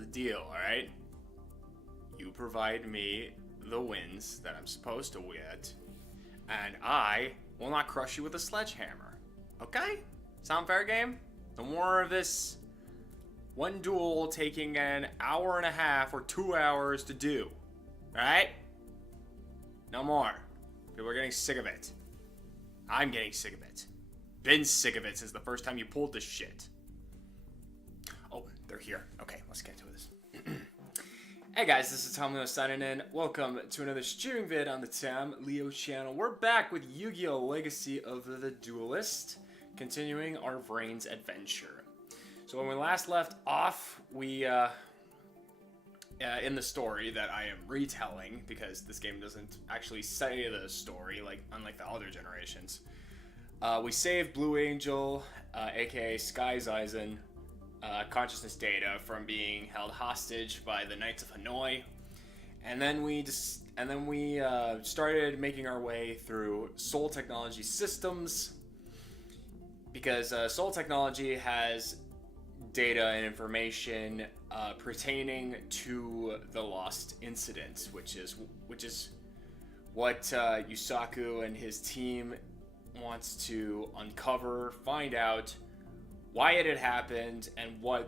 the deal, alright? You provide me the wins that I'm supposed to get, and I will not crush you with a sledgehammer. Okay? Sound fair, game? No more of this one duel taking an hour and a half or 2 hours to do. Alright? No more. People are getting sick of it. I'm getting sick of it. Been sick of it since the first time you pulled this shit. Oh, they're here. Okay, let's get to this. Hey guys, this is Tom Leo signing in. Welcome to another streaming vid on the Tom Leo channel. We're back with Yu-Gi-Oh! Legacy of the Duelist, continuing our Vrain's adventure. So when we last left off, we, in the story that I am retelling, because this game doesn't actually say the story, like unlike the other generations, we saved Blue Angel, aka Sky Zizen, consciousness data from being held hostage by the Knights of Hanoi, and then we started making our way through Soul Technology systems, because Soul Technology has data and information pertaining to the Lost Incident, which is what Yusaku and his team wants to uncover, find out why it had happened, and why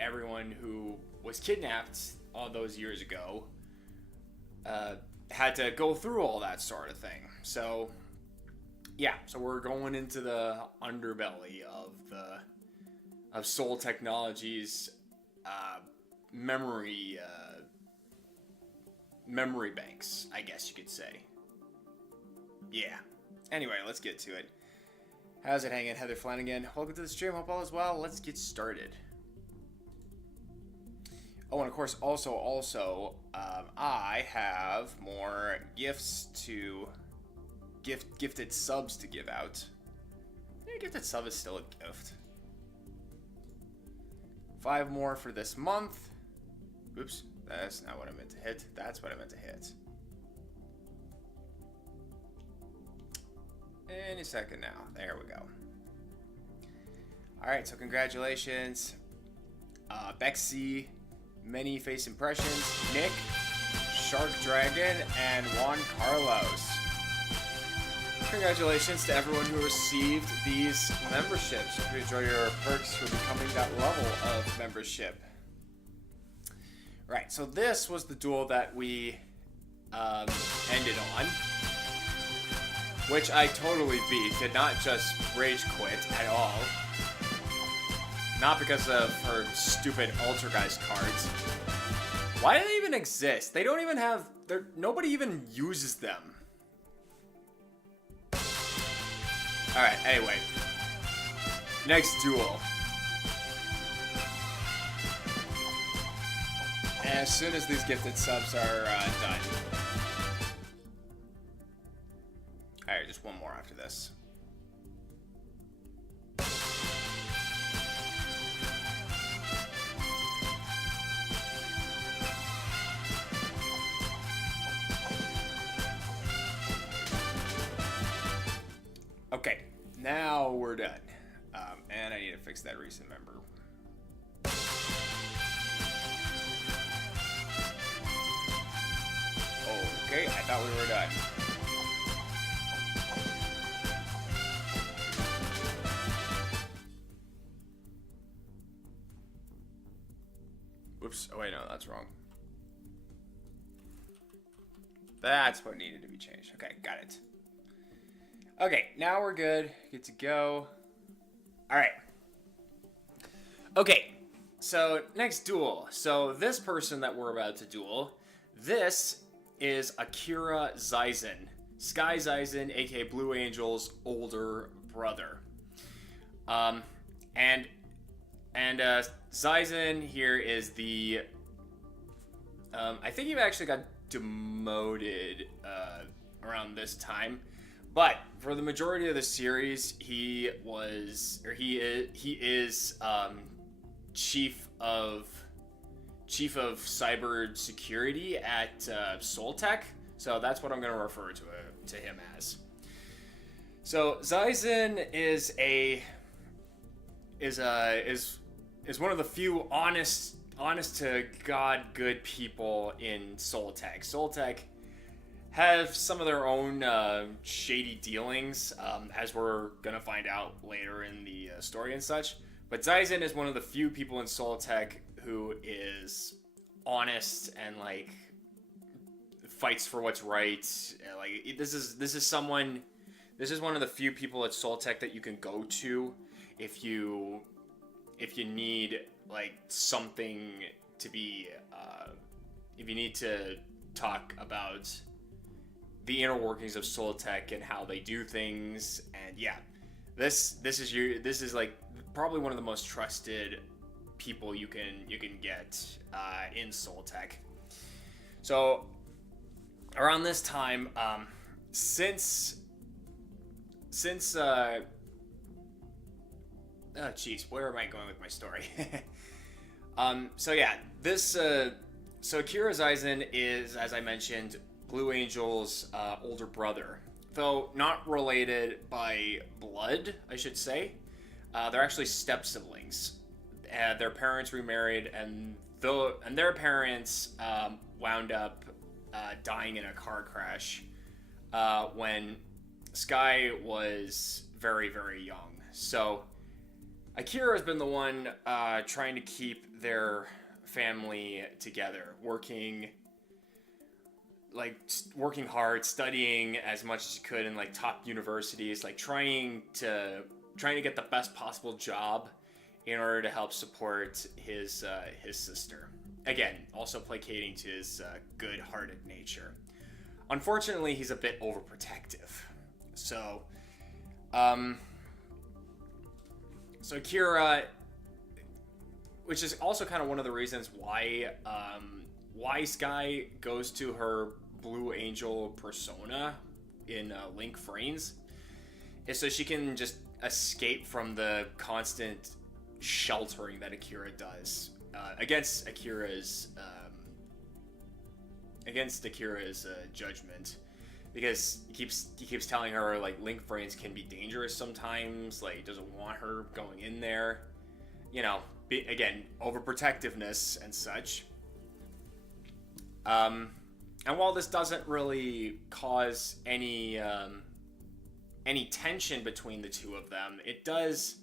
everyone who was kidnapped all those years ago had to go through all that sort of thing. So yeah, so we're going into the underbelly of Soul Technology's memory banks, I guess you could say. Yeah. Anyway, let's get to it. How's it hanging, Heather Flanagan? Welcome to the stream. Hope all is well. Let's get started. Oh, and of course, also, I have more gifts to gifted subs to give out. Yeah, gifted sub is still a gift. 5 more for this month. Oops, that's not what I meant to hit. That's what I meant to hit. Any second now. There we go. Alright, so congratulations. Bexy, Many Face Impressions, Nick, Shark Dragon, and Juan Carlos. Congratulations to everyone who received these memberships. Hope you enjoy your perks for becoming that level of membership. Right, so this was the duel that we ended on, which I totally beat. Did not just rage quit at all. Not because of her stupid Altergeist cards. Why do they even exist? They don't even have... Nobody even uses them. Alright, anyway. Next duel. And as soon as these gifted subs are done. Alright, just one more after this. Okay, now we're done. And I need to fix that recent member. Okay, I thought we were done. Whoops. Oh, wait, no, that's wrong. That's what needed to be changed. Okay, got it. Okay, now we're good. Good to go. Alright. Okay, so next duel. So this person that we're about to duel, this is Akira Zizen. Sky Zizen, aka Blue Angel's older brother. And Zizen here is the... I think he actually got demoted around this time. But for the majority of the series, he is chief of cyber security at Soltech. So that's what I'm going to refer to him as. So Zizen is is one of the few honest to God good people in Soltech. Soltech have some of their own shady dealings, as we're gonna find out later in the story and such. But Zaizen is one of the few people in Soltech who is honest and like fights for what's right. Like this is one of the few people at Soltech that you can go to if you need like something to be if you need to talk about the inner workings of Soltech and how they do things. And yeah, this is like probably one of the most trusted people you can get in Soltech. So around this time, since oh jeez, where am I going with my story? So yeah, so Akira Zaizen is, as I mentioned, Blue Angel's older brother, though not related by blood, I should say. They're actually step siblings. Their parents remarried, and their parents wound up dying in a car crash when Sky was very, very young. So Akira has been the one trying to keep their family together, working hard, studying as much as he could in like top universities, like trying to get the best possible job in order to help support his sister. Again, also placating to his good-hearted nature. Unfortunately, he's a bit overprotective. So Akira, which is also kind of one of the reasons why Sky goes to her Blue Angel persona in Link Frames, is so she can just escape from the constant sheltering that Akira does against Akira's judgment, because he keeps telling her like Link Frames can be dangerous sometimes. Like he doesn't want her going in there, again, overprotectiveness and such. And while this doesn't really cause any tension between the two of them, it does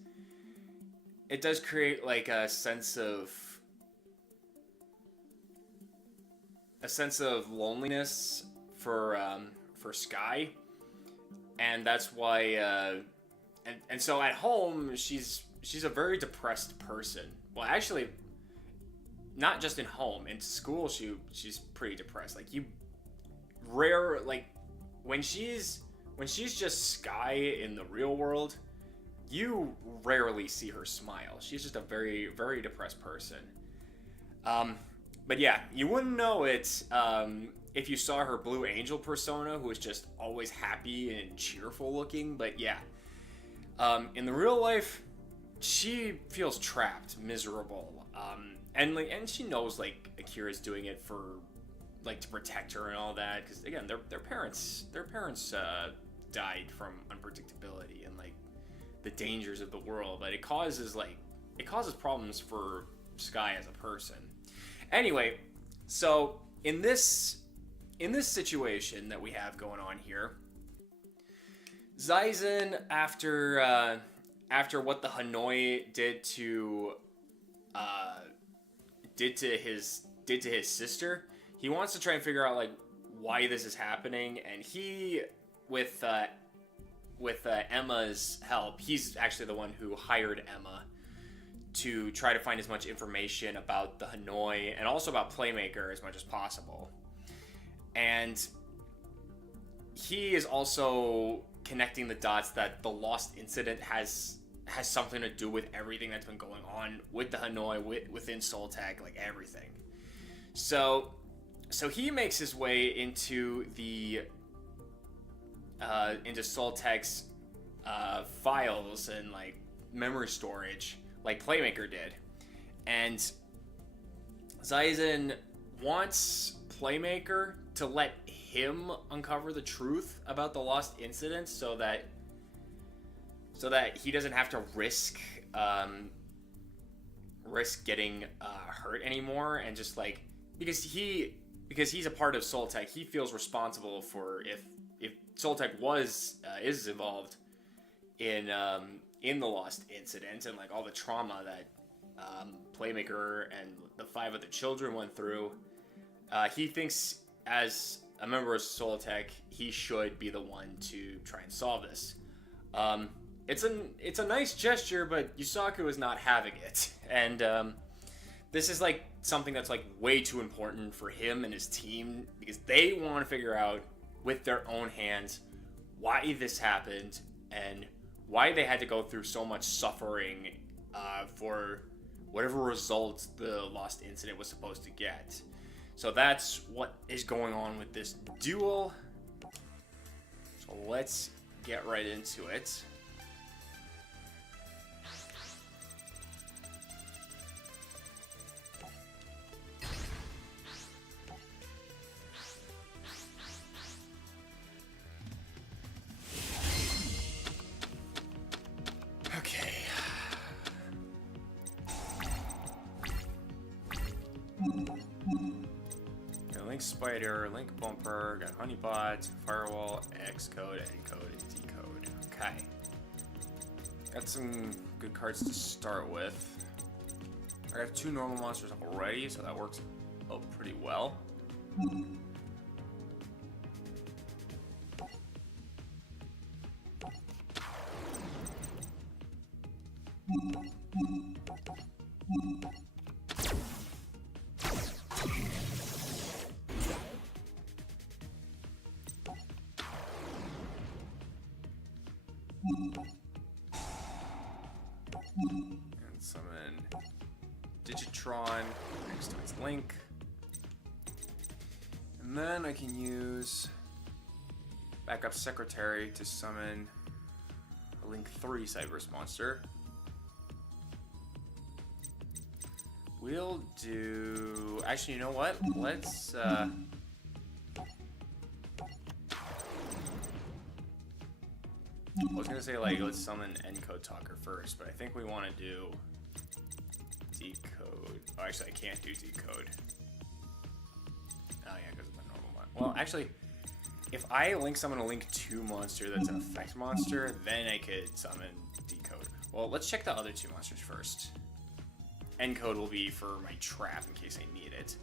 create like a sense of loneliness for Sky, and that's why and so at home she's a very depressed person. Well, actually, not just in home. In school, she's pretty depressed. Like when she's just Sky in the real world, you rarely see her smile. She's just a very, very depressed person. But yeah, you wouldn't know it if you saw her Blue Angel persona, who is just always happy and cheerful looking. But yeah, in the real life, she feels trapped, miserable, and she knows like Akira's doing it for like to protect her and all that, because again, their parents died from unpredictability and like the dangers of the world, but it causes problems for Sky as a person. Anyway, so in this situation that we have going on here, Zaizen, after what the Hanoi did to his sister, he wants to try and figure out like why this is happening, and he with Emma's help, he's actually the one who hired Emma to try to find as much information about the Hanoi and also about Playmaker as much as possible. And he is also connecting the dots that the Lost incident has something to do with everything that's been going on with the Hanoi, within Soltech, like everything. So he makes his way into Soltech's files and like memory storage, like Playmaker did. And Zaizen wants Playmaker to let him uncover the truth about the Lost incident, so that he doesn't have to risk risk getting hurt anymore, and just like because he's a part of Soltech, he feels responsible for if Soltech is involved in the Lost incident and like all the trauma that Playmaker and the 5 of the children went through. He thinks as a member of Soltech, he should be the one to try and solve this. It's a nice gesture, but Yusaku is not having it, and this is like something that's like way too important for him and his team, because they want to figure out with their own hands why this happened and why they had to go through so much suffering for whatever results the Lost incident was supposed to get. So that's what is going on with this duel. So let's get right into it. Okay. Got Link Spider, Link Bumper, got Honeybot, Firewall, Xcode, Encode, and Decode. Okay. Got some good cards to start with. I got 2 normal monsters already, so that works out pretty well. And summon Digitron next to its Link. And then I can use Backup Secretary to summon a Link 3 Cyberse monster. We'll do... Actually, you know what? Let's... I was gonna say, like, let's summon Encode Talker first, but I think we want to do Decode. Oh, actually, I can't do Decode. Oh, yeah, because of my normal one. Well, actually, if I Link summon a Link 2 monster that's an effect monster, then I could summon Decode. Well, let's check the other 2 monsters first. Encode will be for my trap in case I need it.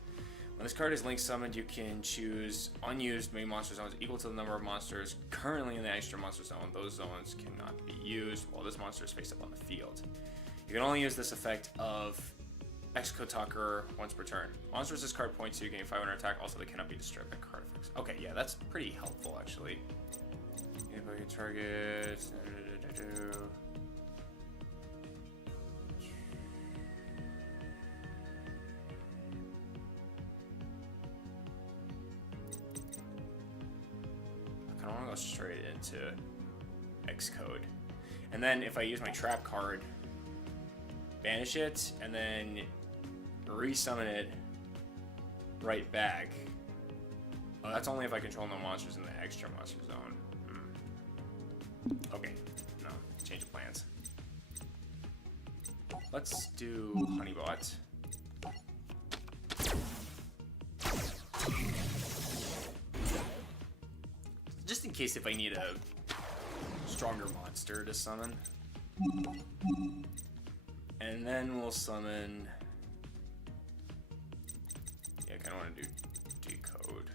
When this card is Link summoned, you can choose unused main monster zones equal to the number of monsters currently in the extra monster zone. Those zones cannot be used while this monster is face up on the field. You can only use this effect of Xcode Talker once per turn. Monsters this card points to gain 500 attack. Also, they cannot be destroyed by card effects. Okay, yeah, that's pretty helpful actually. Target. I want to go straight into Xcode. And then if I use my trap card, banish it, and then resummon it right back. Oh, that's only if I control no monsters in the extra monster zone. Okay, no, change of plans. Let's do Honeybot. Just in case if I need a stronger monster to summon. And then we'll summon... Yeah, I kind of want to do Decode.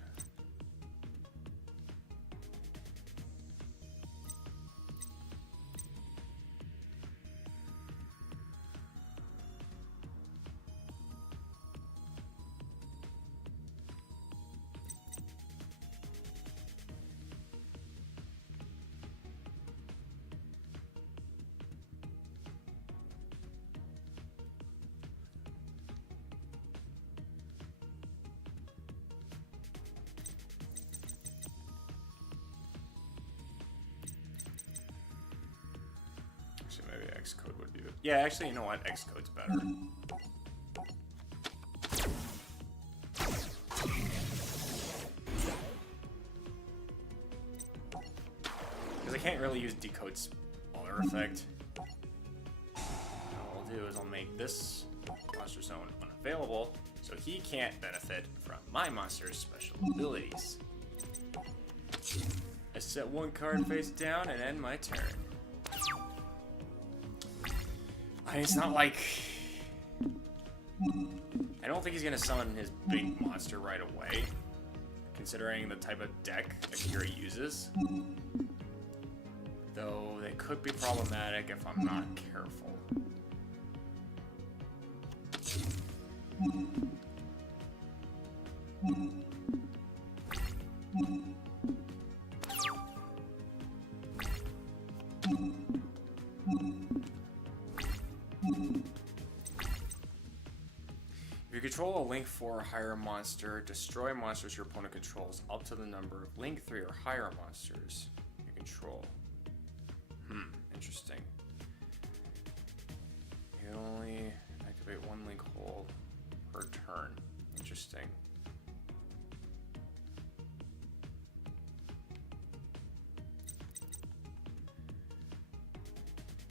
Actually, maybe Xcode would do it. Yeah, actually, you know what? Xcode's better. Because I can't really use Decode's other effect. do is I'll make this monster zone unavailable, so he can't benefit from my monster's special abilities. I set one card face down and end my turn. I mean, it's not like... I don't think he's gonna summon his big monster right away, considering the type of deck Akira uses. Though they could be problematic if I'm not careful. If you control a Link 4 or higher monster, destroy monsters your opponent controls up to the number of Link 3 or higher monsters you control. Interesting. You can only activate one Link hold per turn. Interesting.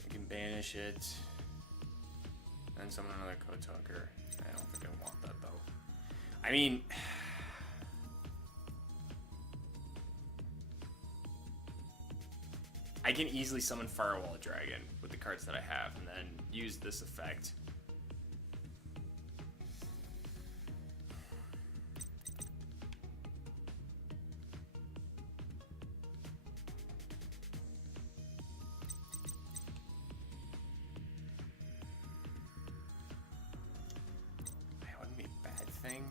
You can banish it and summon another code talker. I don't think I want that though. I mean, I can easily summon Firewall Dragon with the cards that I have and then use this effect. It wouldn't be a bad thing.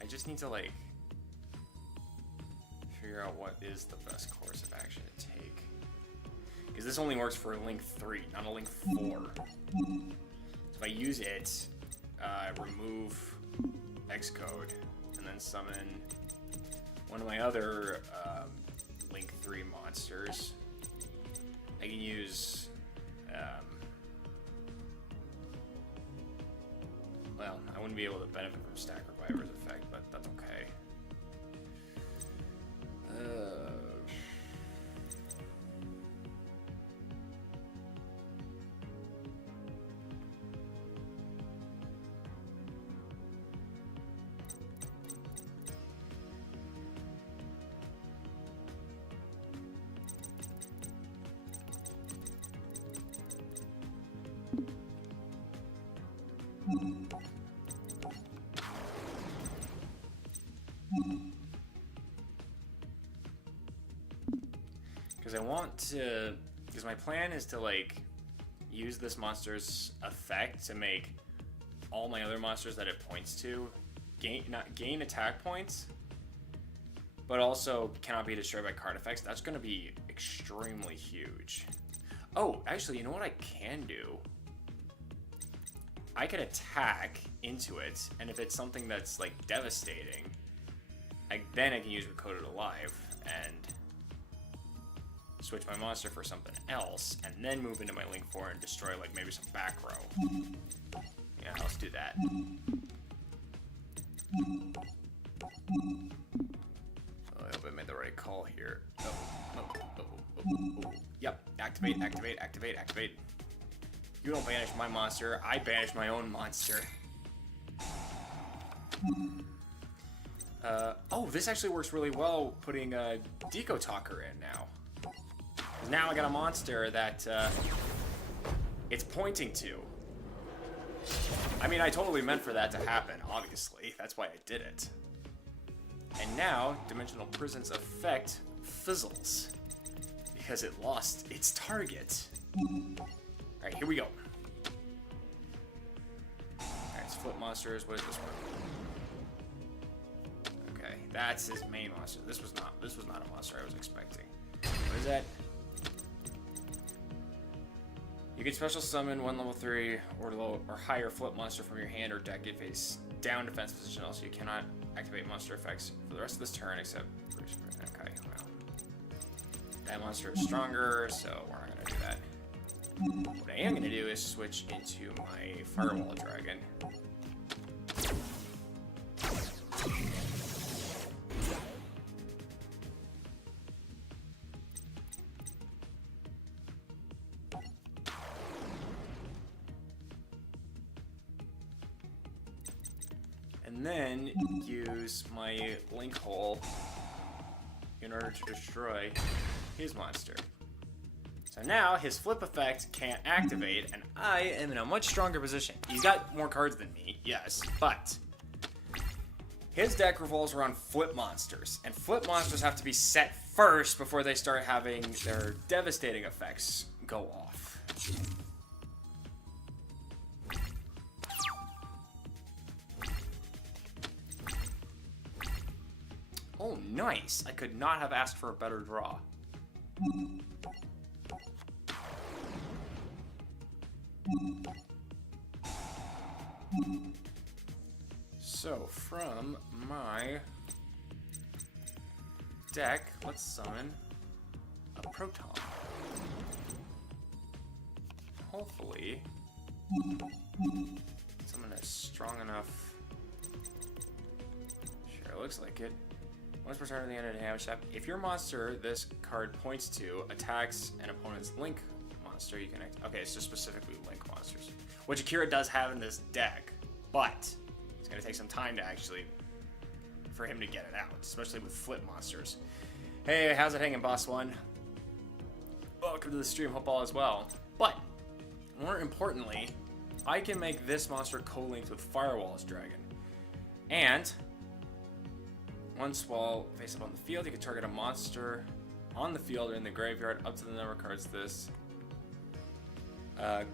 I just need to like figure out what is the best course of action to take. Because this only works for a Link 3, not a Link 4. So if I use it, remove Xcode, and then summon one of my other Link 3 monsters, I can use, well, I wouldn't be able to benefit from Stack Reviver's effect, but that's okay. Because I want to, because my plan is to like use this monster's effect to make all my other monsters that it points to gain attack points, but also cannot be destroyed by card effects. That's going to be extremely huge. Oh, actually, you know what I can do? I can attack into it, and if it's something that's like devastating, then I can use Recoded Alive and switch my monster for something else, and then move into my Link 4 and destroy like maybe some back row. Yeah, let's do that. Oh, I hope I made the right call here. Oh. Yep, activate, activate, activate, activate. You don't banish my monster, I banish my own monster. Oh, this actually works really well putting a Deco Talker in now. Now I got a monster that it's pointing to. I mean, I totally meant for that to happen, obviously. That's why I did it. And now, Dimensional Prison's effect fizzles because it lost its target. Alright, here we go. Alright, it's flip monsters. What is this one? Okay, that's his main monster. This was not a monster I was expecting. What is that? You can special summon one level 3 or higher flip monster from your hand or deck if it's down defense position. Also, you cannot activate monster effects for the rest of this turn except for... Okay, well. That monster is stronger, so we're not going to do that. What I am going to do is switch into my Firewall Dragon. and then use my link hole in order to destroy his monster. So now his flip effect can't activate, and I am in a much stronger position. He's got more cards than me, yes, but his deck revolves around flip monsters, and flip monsters have to be set first before they start having their devastating effects go off. Oh, nice. I could not have asked for a better draw. So, from my deck, let's summon a Proton. Hopefully, someone is strong enough. Sure, looks like it. Once per turn at the end of the damage step, if your monster this card points to attacks an opponent's Link monster, you can okay, it's just specifically Link monsters, which Akira does have in this deck, but it's gonna take some time to actually for him to get it out, especially with flip monsters. Hey, how's it hanging, Boss One? Welcome to the stream, hope all is well. But more importantly, I can make this monster co-linked with Firewall's Dragon, and once while face up on the field, you can target a monster on the field or in the graveyard up to the number of cards this up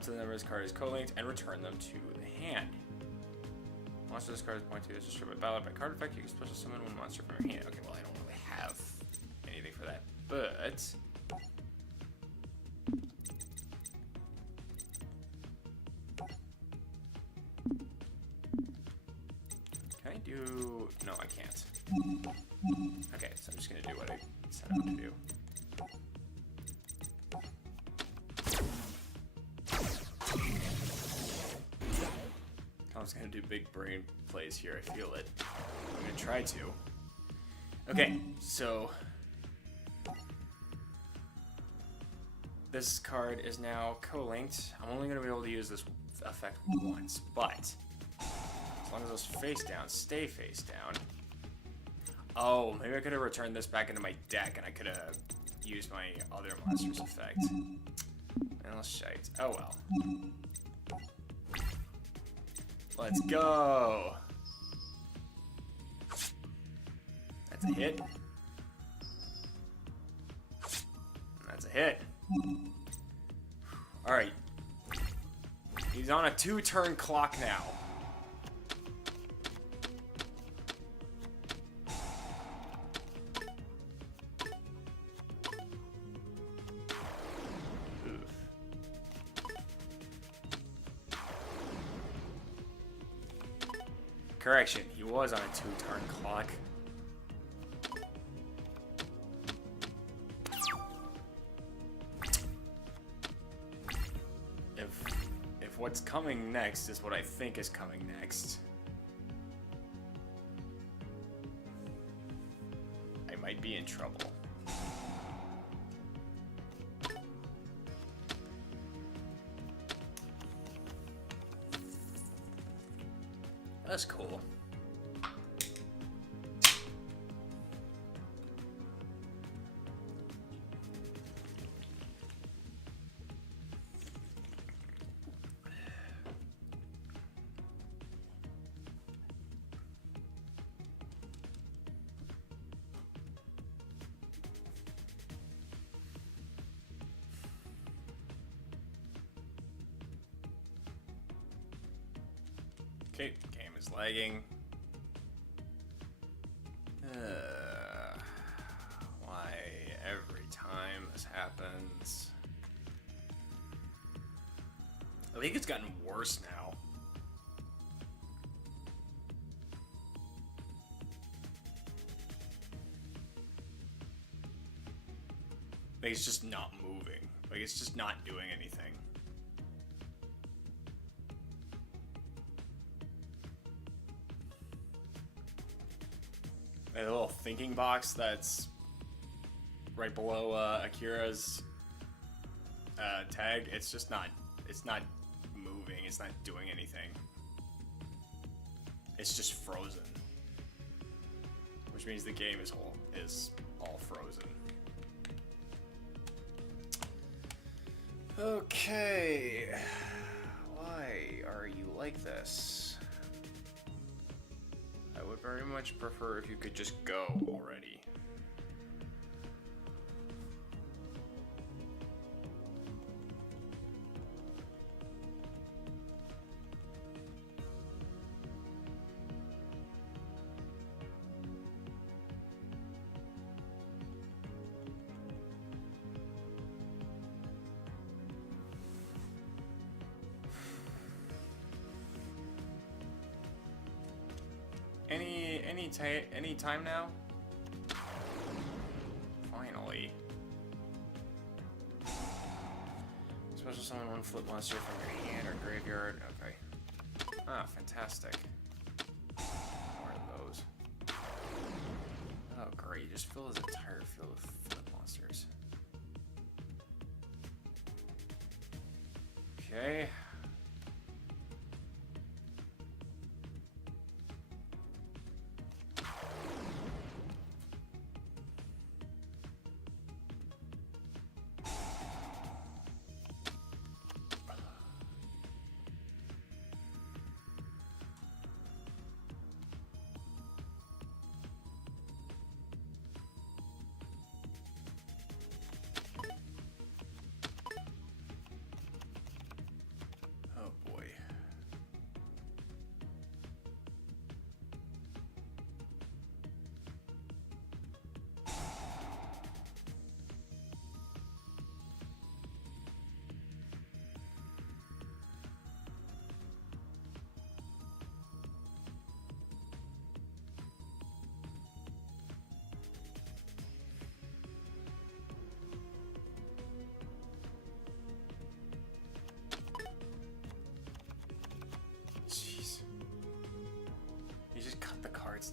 to the number of this card is co-linked and return them to the hand. Monster this card is pointed to is destroyed by battle by card effect. You can special summon one monster from your hand. Okay, well I don't really have anything for that, but can I do? No, I can't. Okay, so I'm just gonna do what I set out to do. I was gonna do big brain plays here, I feel it. I'm gonna try to. Okay, so this card is now co-linked. I'm only gonna be able to use this effect once, but as long as those face down, stay face down. Oh, maybe I could have returned this back into my deck and I could have used my other monster's effect. And let's shite. Oh well. Let's go. That's a hit. And that's a hit. Alright. He's on a 2-turn clock now. Correction, he was on a 2-turn clock. If what's coming next is what I think is coming next, I might be in trouble. That's cool. Okay, game is lagging. Why every time this happens? I think it's gotten worse now. Like it's just not moving. Like it's just not doing anything. A little thinking box that's right below Akira's tag. It's just not. It's not moving. It's not doing anything. It's just frozen. Which means the game is all frozen. Okay. Why are you like this? I would very much prefer if you could just go already. Any time now? Finally. Special summon one flip monster from your hand or graveyard. Okay. Ah, fantastic. More of those. Oh, great. You just fill his entire field with flip monsters. Okay.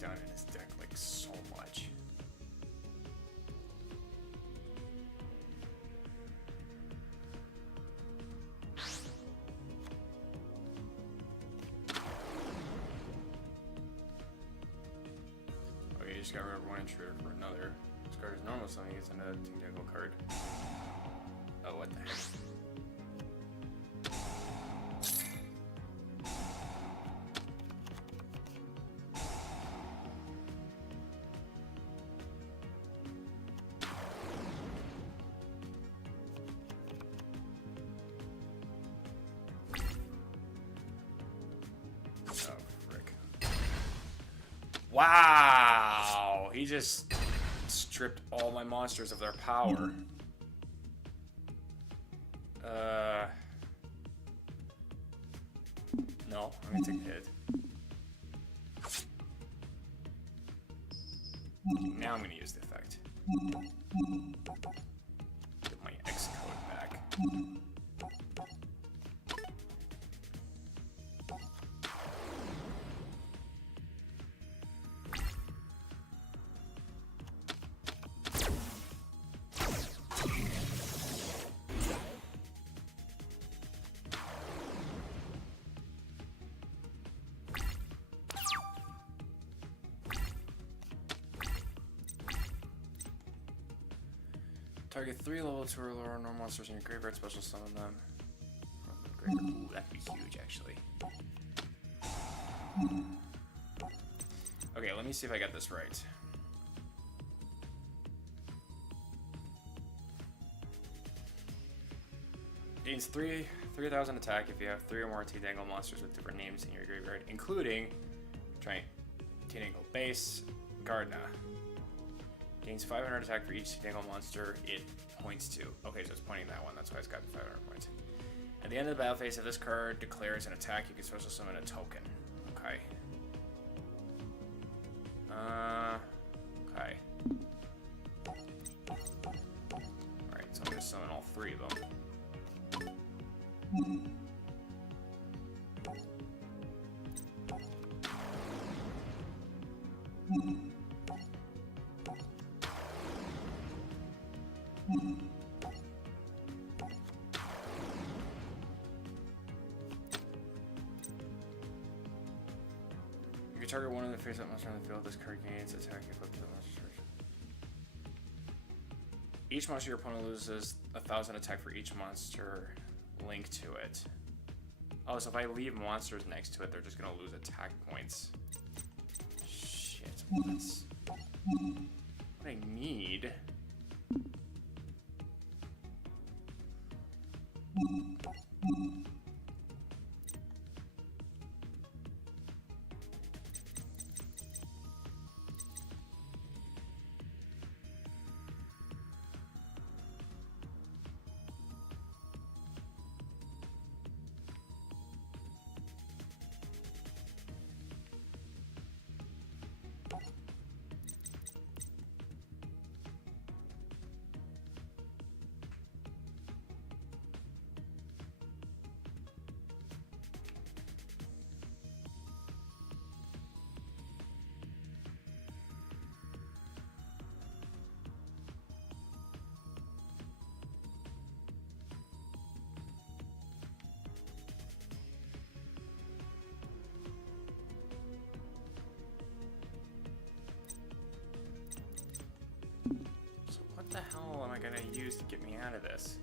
Down in his deck like so much. Okay, you just gotta remember one intruder for another. This card is normal, so he gets another technical card. Oh, what the heck? Wow! He just stripped all my monsters of their power. No, I'm gonna take the hit. Now I'm gonna use the effect. Get my X code back. Target 3 level 2 or lower normal monsters in your graveyard, special summon them. Ooh, that could be huge, actually. Okay, let me see if I got this right. Gains 3,000 attack if you have 3 or more T-Dangle monsters with different names in your graveyard, including T-Dangle Base, Gardna. Gains 500 attack for each T-Dangle monster it points to. Okay, so it's pointing that one. That's why it's got 500 points. At the end of the battle phase, if this card declares an attack, you can special summon a token. Okay. Okay. Alright, so I'm going to summon all 3 of them. you target one of the face-up monster on the field, this card gains attack equipped to the monster's charge. Each monster your opponent loses 1,000 attack for each monster linked to it. Oh, so if I leave monsters next to it, they're just gonna lose attack points. Shit, that's what I need. What the hell am I gonna use to get me out of this?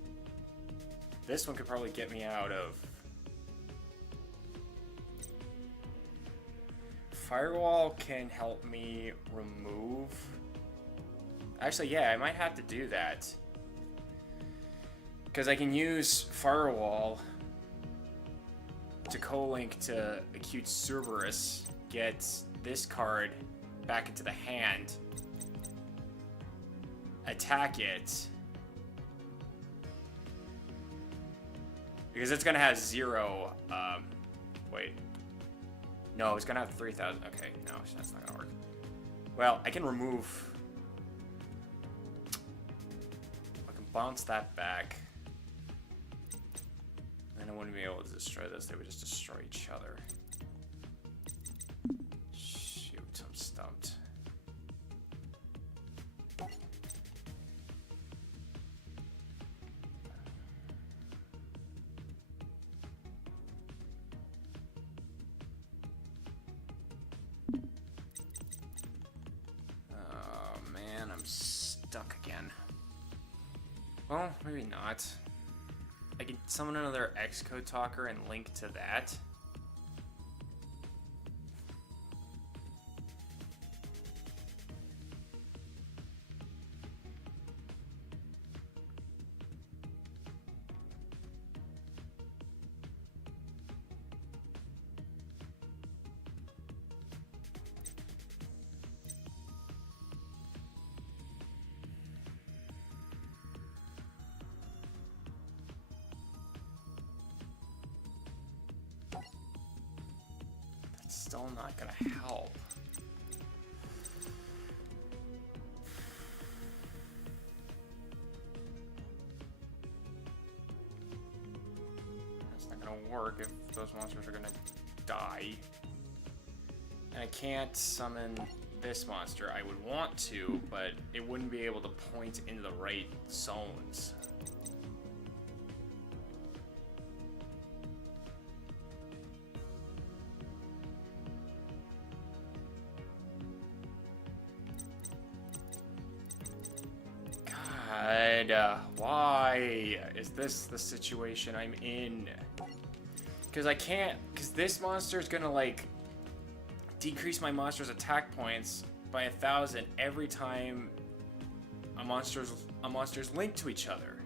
This one could probably get me out of... Firewall can help me remove... Actually, yeah, I might have to do that. Because I can use Firewall to co-link to Acute Cerberus, get this card back into the hand, attack it, because it's gonna have 0, wait, no, it's gonna have 3,000, okay, no, that's not gonna work. Well, I can remove, I can bounce that back, and I wouldn't be able to destroy this, they would just destroy each other. Shoot, I'm stumped. Stuck again. Well, maybe not. I can summon another Xcode talker and link to that. Still not gonna help. That's not gonna work if those monsters are gonna die. And I can't summon this monster. I would want to, but it wouldn't be able to point into the right zones. Why is this the situation I'm in? Because I can't, because this monster is gonna like decrease my monster's attack points by 1,000 every time a monster's linked to each other.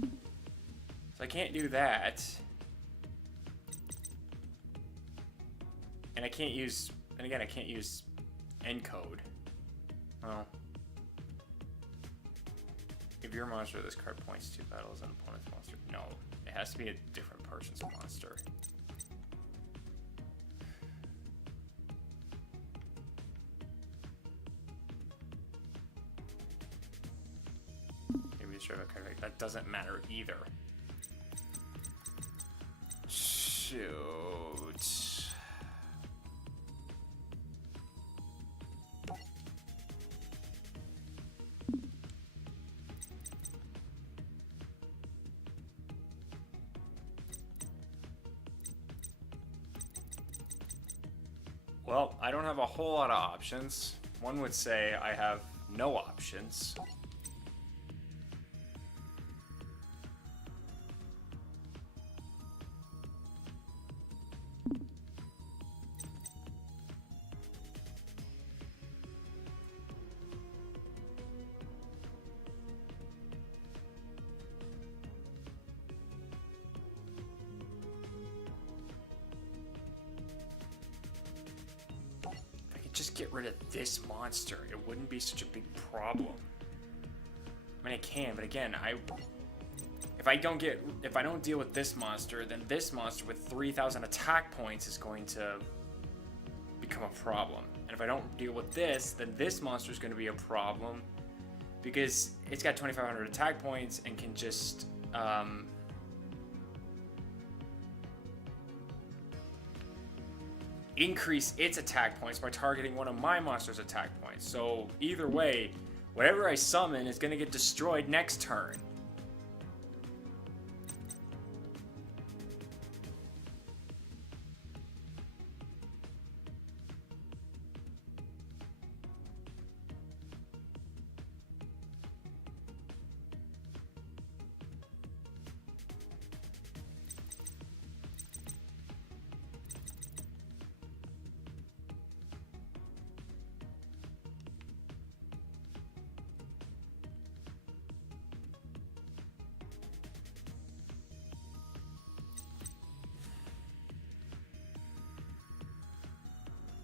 So I can't do that. And I can't use, and again, I can't use encode. Well, if your monster, this card points to battles an opponent's monster. No, it has to be a different person's monster. Maybe it's a card like that doesn't matter either. Shoot. Well, I don't have a whole lot of options. One would say I have no options. Just get rid of this monster. It wouldn't be such a big problem. I mean, I can, but again, if I don't deal with this monster, then this monster with 3,000 attack points is going to become a problem. And if I don't deal with this, then this monster is going to be a problem because it's got 2,500 attack points and can just increase its attack points by targeting one of my monster's attack points. So either way, whatever I summon is going to get destroyed next turn.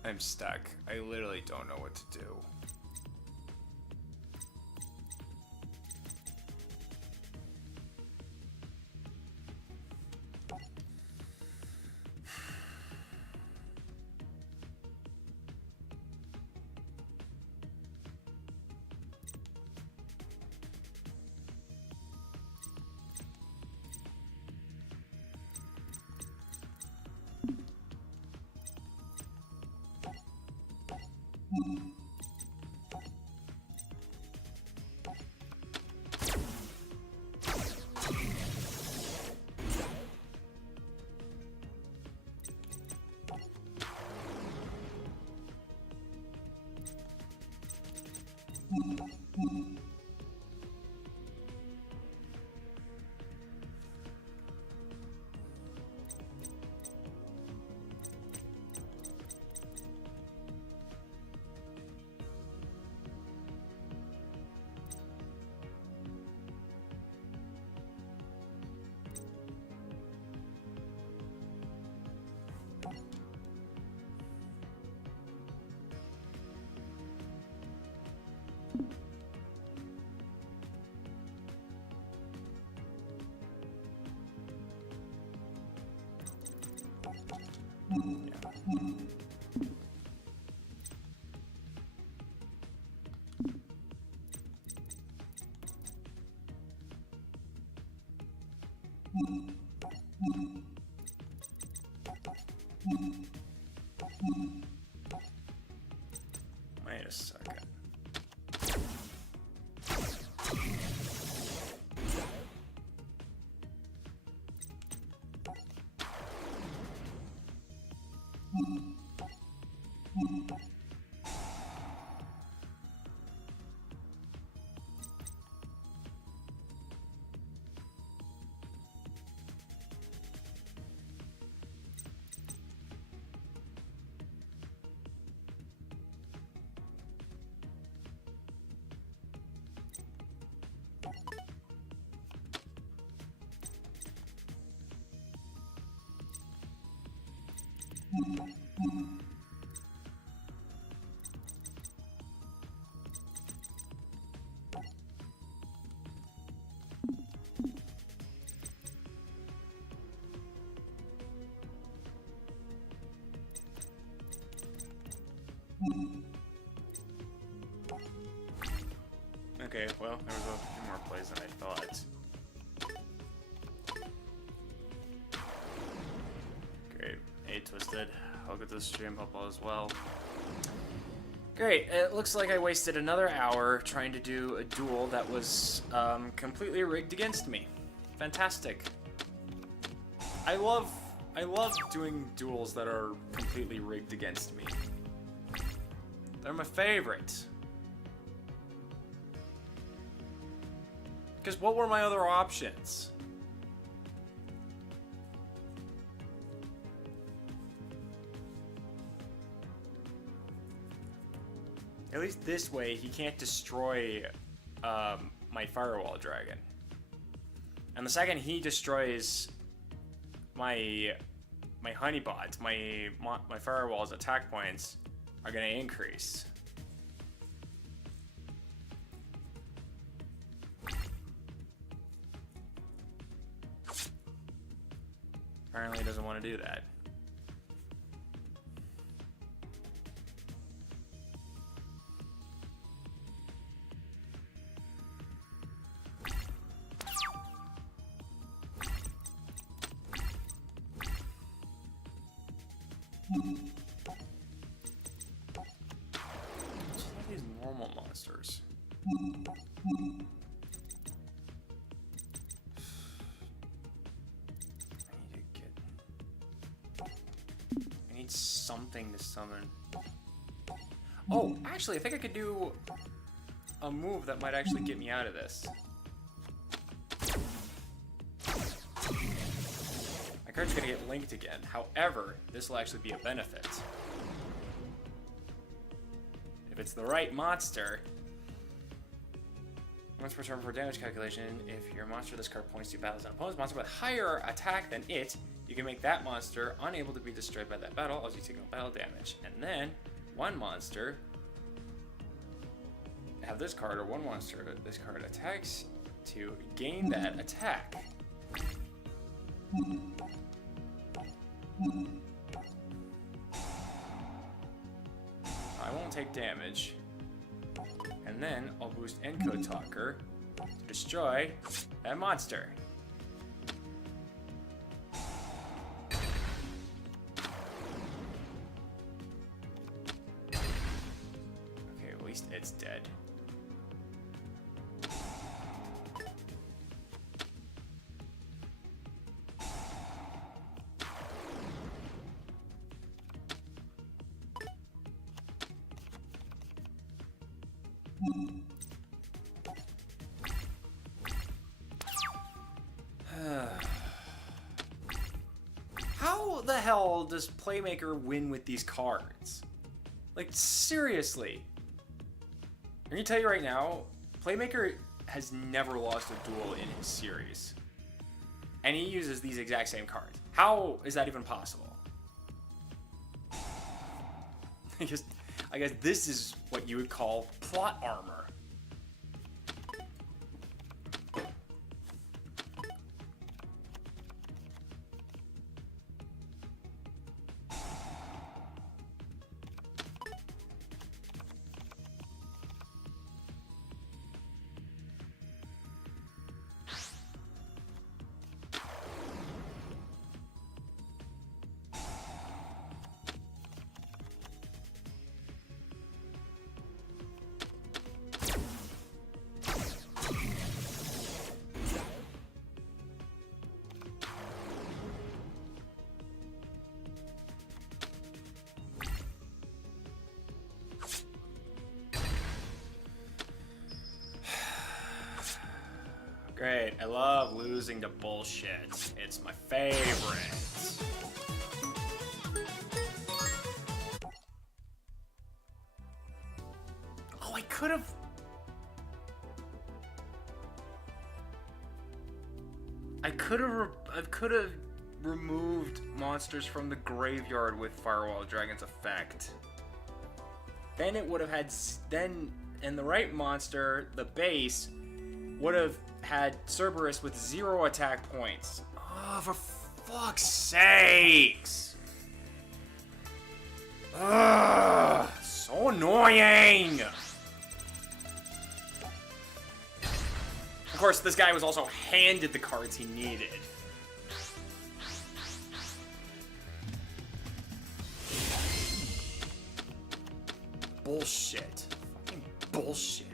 I'm stuck. I literally don't know what to do. Wait a second. Okay, well, there was a few more plays than I thought. Great. Hey, Twisted. Welcome to the stream. Hope all is well. Great. It looks like I wasted another hour trying to do a duel that was completely rigged against me. Fantastic. I love doing duels that are completely rigged against me. They're my favorite. Because what were my other options? At least this way, he can't destroy my firewall dragon. And the second he destroys my honeybots, my firewall's attack points are gonna increase. Apparently he doesn't want to do that. These normal monsters. I need something to summon. Oh, actually, I think I could do a move that might actually get me out of this. My card's gonna get linked again. However, this will actually be a benefit. If it's the right monster, once per turn for damage calculation, if your monster this card points to battles an opponent's monster with higher attack than it, you can make that monster unable to be destroyed by that battle as you take no battle damage. And then, one monster, have this card, or one monster, this card attacks to gain that attack. I won't take damage. And then I'll boost Encode Talker to destroy that monster. Okay, at least it's dead. How the hell does Playmaker win with these cards? Like, seriously. I'm gonna tell you right now, Playmaker has never lost a duel in his series. And he uses these exact same cards. How is that even possible? I guess this is what you would call plot armor. Great, I love losing to bullshit. It's my favorite. Oh, I could have removed monsters from the graveyard with Firewall Dragon's effect. Then it would have had, and the right monster, the base, would have had Cerberus with 0 attack points. Oh, for fuck's sakes! Ugh, so annoying! Of course, this guy was also handed the cards he needed. Bullshit. Fucking bullshit.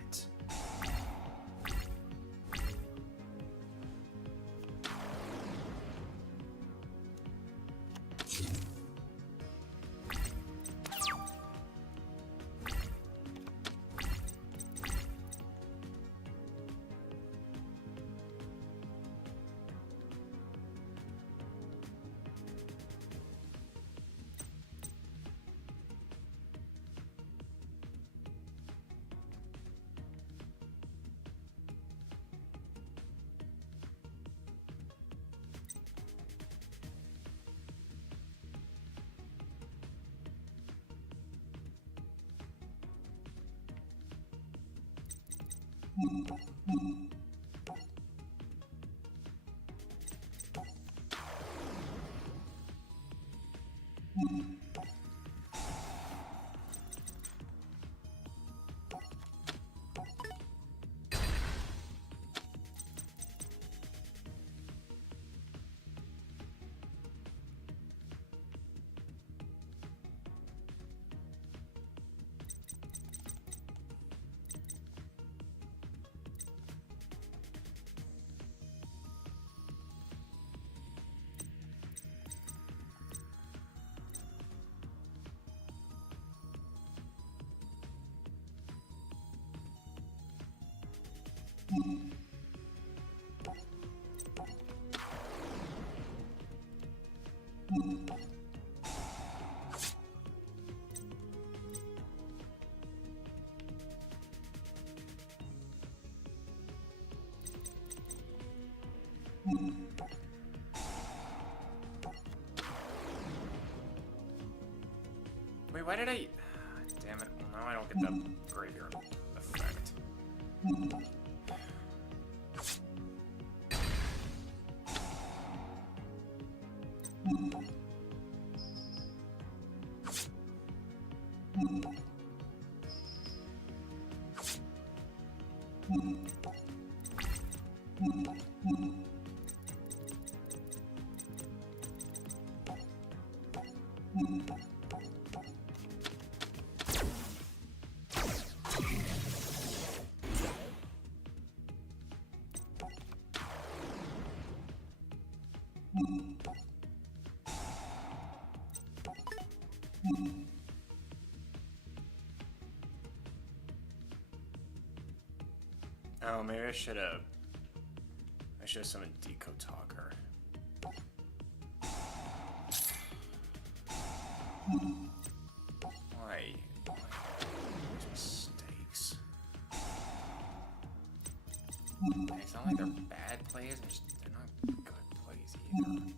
Wait, why did I... Damn it. Well, now I don't get that graveyard effect. Oh, maybe I should have summoned Deco Talker. Why these mistakes? It's not like they're bad plays, they're not good plays either.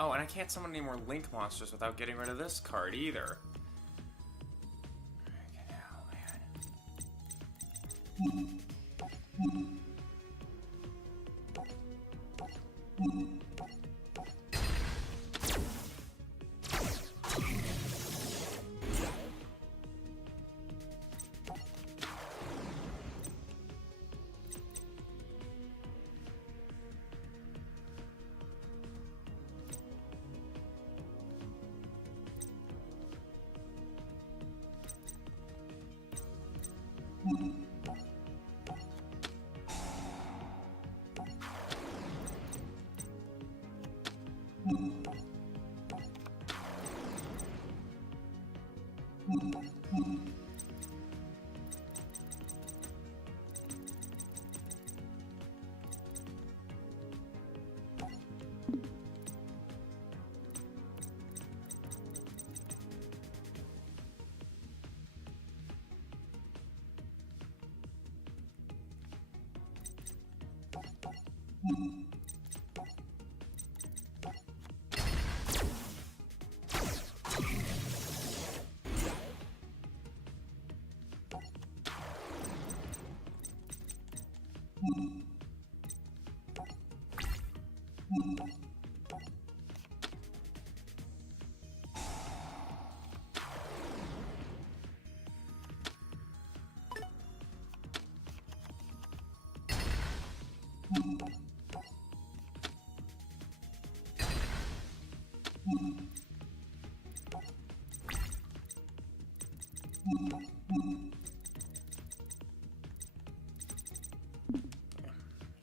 Oh, and I can't summon any more Link monsters without getting rid of this card either. Freaking hell, man.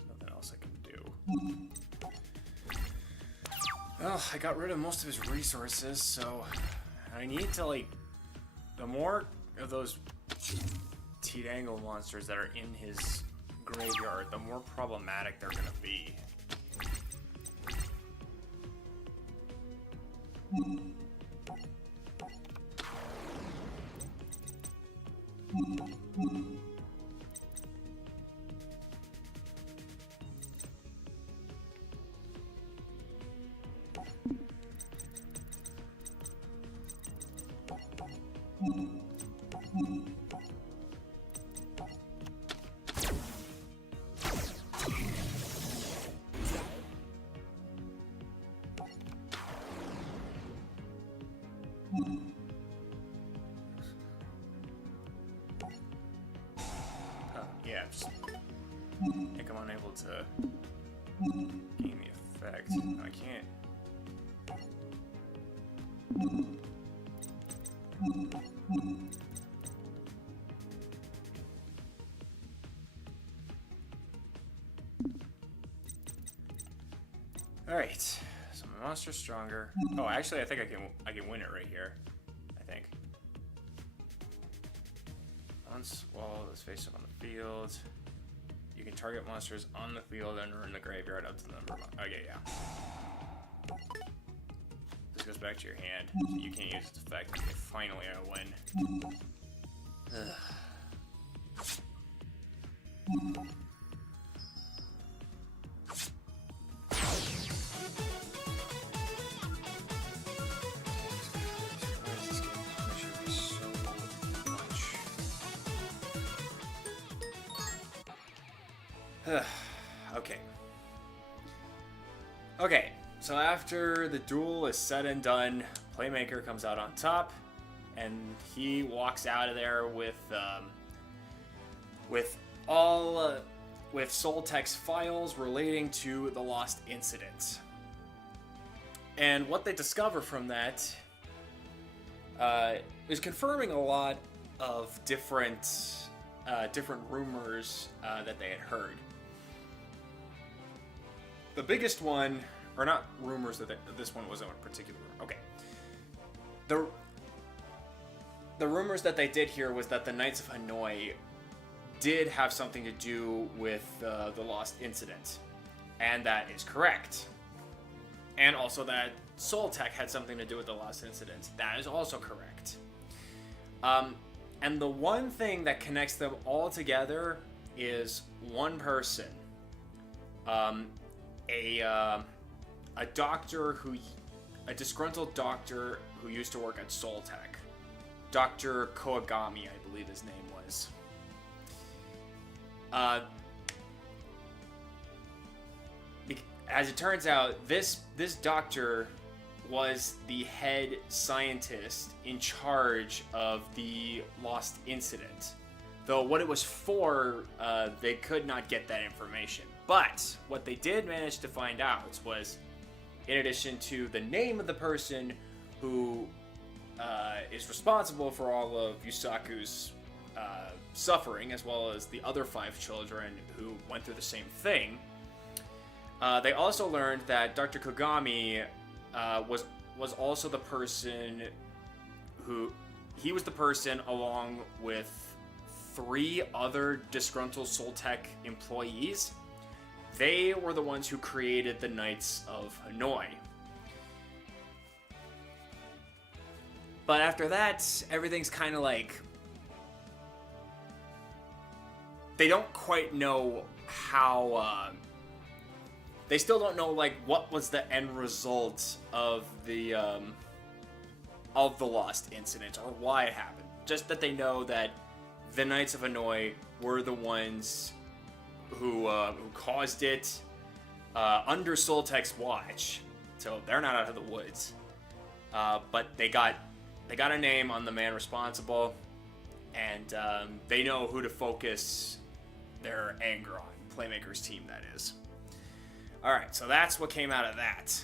Nothing else I can do. Well, I got rid of most of his resources, so I need to, like, the more of those T-Dangle monsters that are in his graveyard, the more problematic they're gonna be. yeah, just think I'm unable to gain the effect. No, I can't. Alright, so my monster's stronger. Oh, actually, I think I can win it right here. I think. Once wall is face up on the field. You can target monsters on the field and or in the graveyard up to the number of... Okay, yeah. This goes back to your hand, so you can't use its effect. Okay, finally, I win. Ugh. Okay. Okay, so after the duel is said and done, Playmaker comes out on top, and he walks out of there with Soltech's files relating to the lost incident. And what they discover from that is confirming a lot of different rumors that they had heard. The biggest one, or not rumors that this one wasn't a particular rumor. Okay. The rumors that they did hear was that the Knights of Hanoi did have something to do with the lost incident. And that is correct. And also that Soltech had something to do with the lost incident. That is also correct. And the one thing that connects them all together is one person. A disgruntled doctor who used to work at Soltech. Dr. Koagami, I believe his name was. As it turns out, this doctor was the head scientist in charge of the lost incident. Though what it was for, they could not get that information. But what they did manage to find out was, in addition to the name of the person who is responsible for all of Yusaku's suffering, as well as the other 5 children who went through the same thing, they also learned that Dr. Kogami was also the person who... He was the person, along with 3 other disgruntled Soltech employees. They were the ones who created the Knights of Hanoi. But after that, everything's kind of like... They don't quite know how... They still don't know, like, what was the end result of the lost incident, or why it happened. Just that they know that the Knights of Hanoi were the ones who caused it under Soltech's watch. So they're not out of the woods. But they got a name on the man responsible, and they know who to focus their anger on. Playmaker's team, that is. Alright, so that's what came out of that.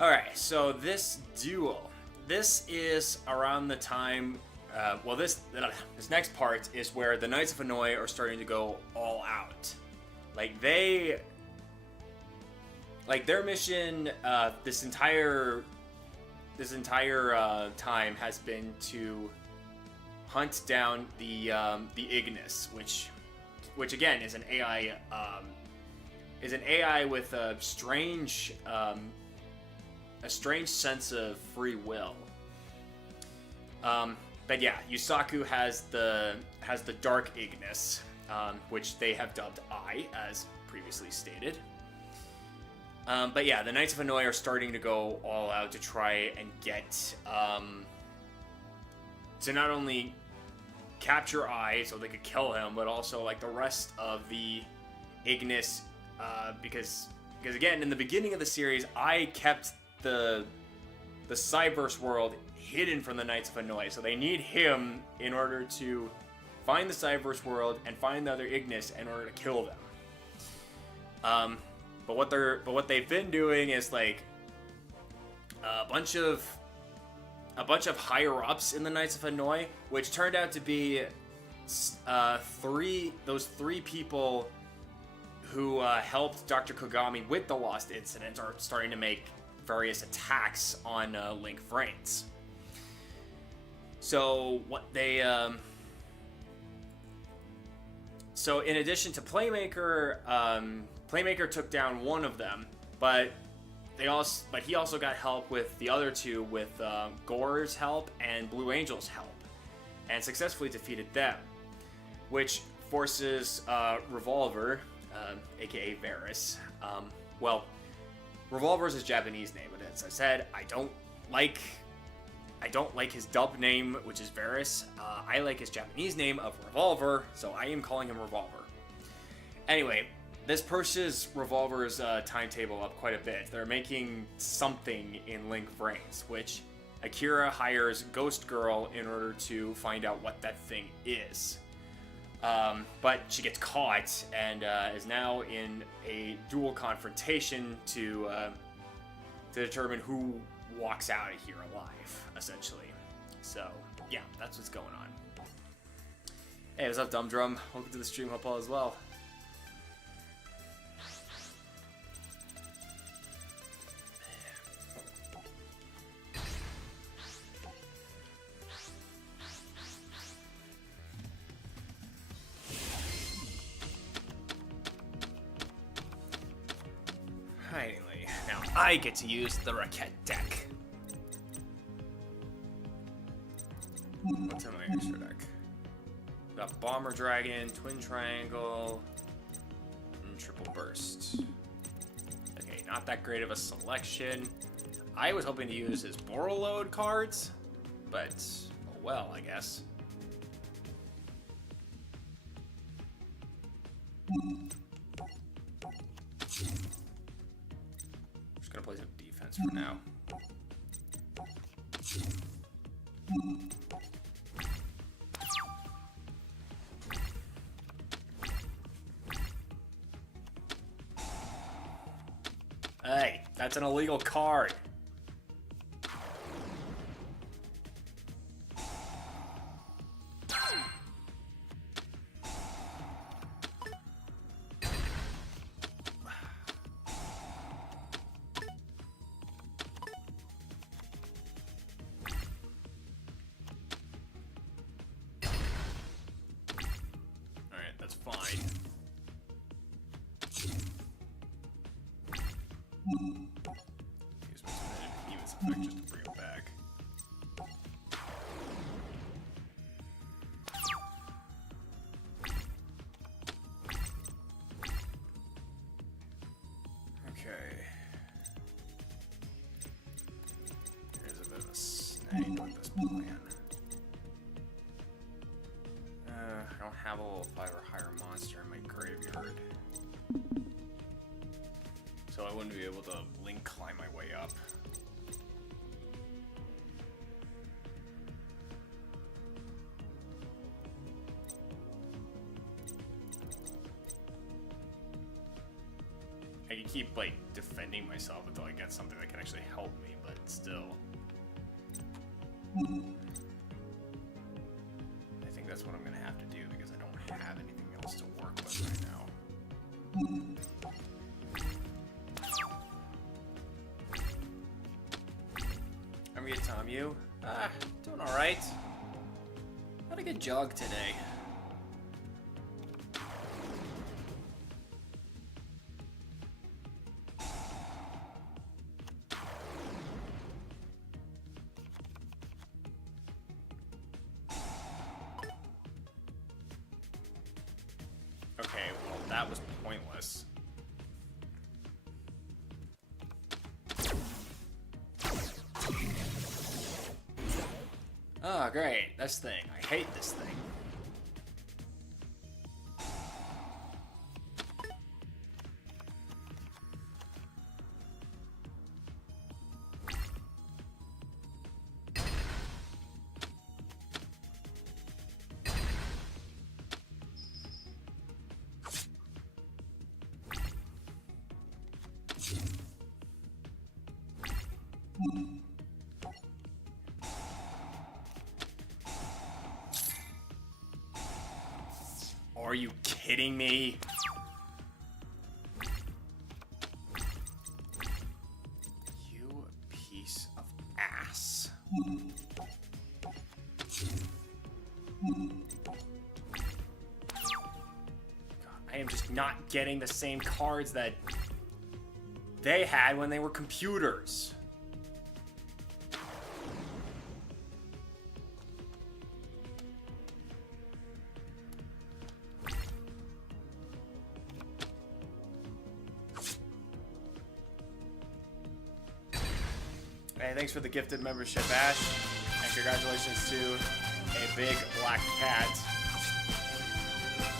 Alright, so this duel. This is around the time... this next part is where the Knights of Hanoi are starting to go all out. Their mission this entire time has been to hunt down the Ignis, which again is an AI with a strange sense of free will. But yeah, Yusaku has the Dark Ignis, which they have dubbed I, as previously stated. But yeah, the Knights of Hanoi are starting to go all out to try and get to not only capture I so they could kill him, but also like the rest of the Ignis, because again, in the beginning of the series, I kept the Cyberse world hidden from the Knights of Hanoi. So they need him in order to find the Cyberverse world and find the other Ignis in order to kill them. But what they've been doing is like a bunch of higher ups in the Knights of Hanoi, which turned out to be three people who helped Dr. Kogami with the Lost Incident are starting to make various attacks on Link Vrains. So what they so in addition to Playmaker, Playmaker took down one of them, but he also got help with the other two with Gore's help and Blue Angel's help, and successfully defeated them, which forces Revolver, aka Varus. Well, Revolver is his Japanese name, but as I said, I don't like his dub name, which is Varus. I like his Japanese name of Revolver, so I am calling him Revolver. Anyway, this pushes Revolver's timetable up quite a bit. They're making something in Link Vrains, which Akira hires Ghost Girl in order to find out what that thing is. But she gets caught and is now in a duel confrontation to determine who walks out of here alive, essentially. So, yeah, that's what's going on. Hey, what's up, Dumb Drum? Welcome to the stream, hope all as well. Finally, now I get to use the Raquette deck. What's in my extra deck? Got Bomber Dragon, Twin Triangle, and Triple Burst. Okay, not that great of a selection. I was hoping to use his Borreload cards, but oh well, I guess. Just gonna play some defense for now. Hey, that's an illegal card. Alright, that's fine. Use my Behemoth's effect just to bring him back. Okay. Here's a bit of a snag with this plan. I don't have a level 5 or higher monster in my graveyard. So I wouldn't be able to Link climb my way up. I can keep, like, defending myself until I get something that can actually help me, but still. I think that's what I'm gonna have to do because I don't have anything else to work with right now. How are you, Tom? You? Doing alright. Had a good jog today. Okay, well, that was pointless. Oh, great. This thing. I hate this thing. Are you kidding me? You piece of ass. I am just not getting the same cards that they had when they were computers. Hey, thanks for the gifted membership, Ash. And congratulations to a big black cat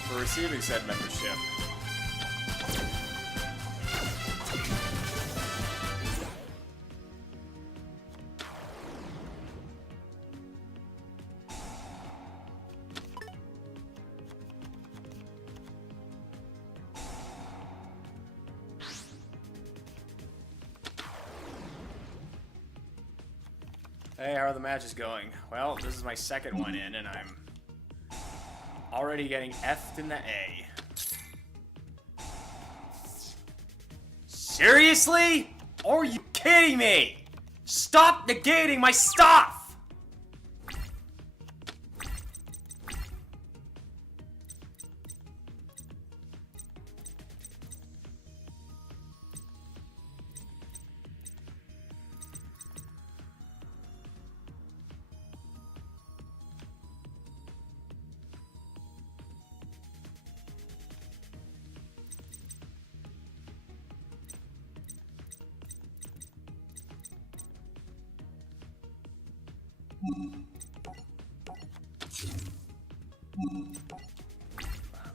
for receiving said membership. Hey, how are the matches going? Well, this is my second one in, and I'm already getting F'd in the A. Seriously? Are you kidding me? Stop negating my stuff!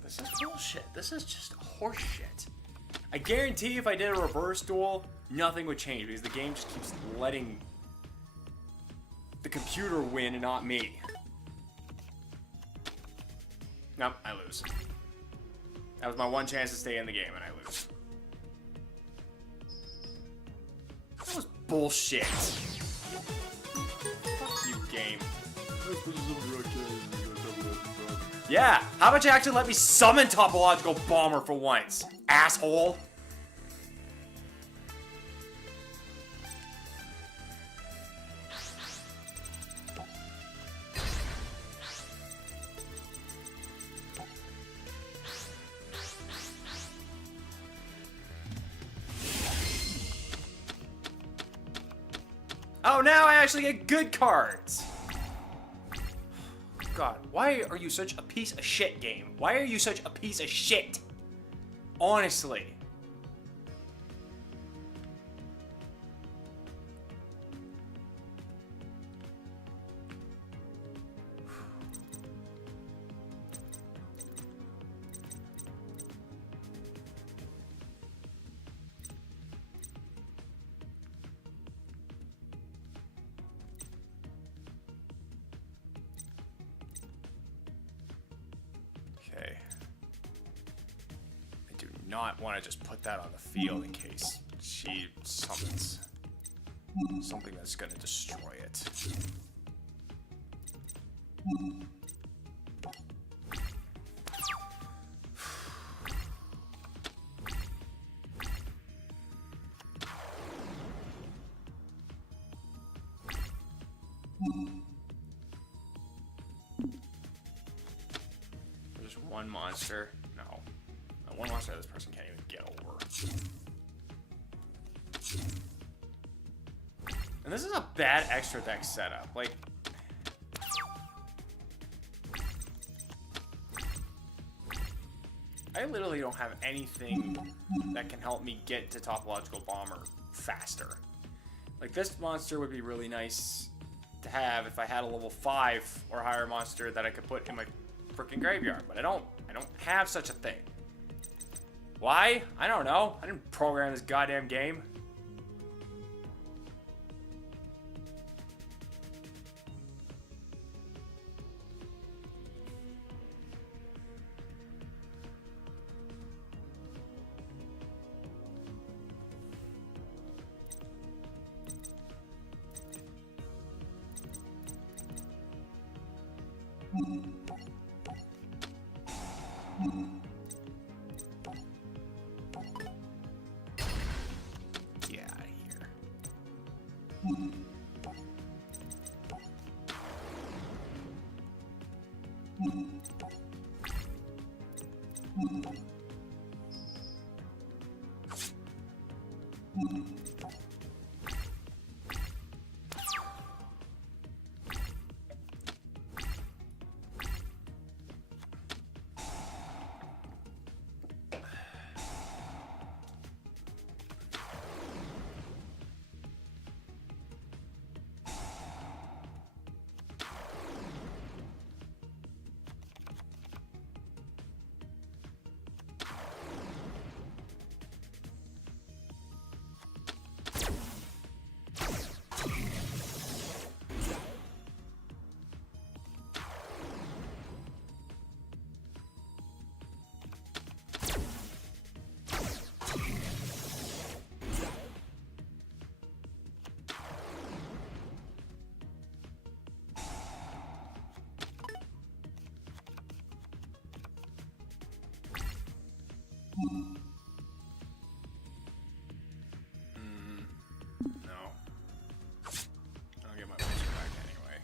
This is bullshit. This is just horseshit. I guarantee if I did a reverse duel, nothing would change because the game just keeps letting the computer win and not me. Nope, I lose. That was my one chance to stay in the game and I lose. That was bullshit. Fuck you, game. Yeah, how about you actually let me summon Topological Bomber for once, asshole? Oh, now I actually get good cards. God, why are you such a piece of shit, game? Why are you such a piece of shit? Honestly. Not want to just put that on the field in case she summons something that's going to destroy it. There's one monster. No. One monster this person can't even get over. And this is a bad extra deck setup. Like, I literally don't have anything that can help me get to Topological Bomber faster. Like, this monster would be really nice to have if I had a level 5 or higher monster that I could put in my freaking graveyard, but I don't have such a thing. Why? I don't know. I didn't program this goddamn game. No. I'll get my picture back anyway.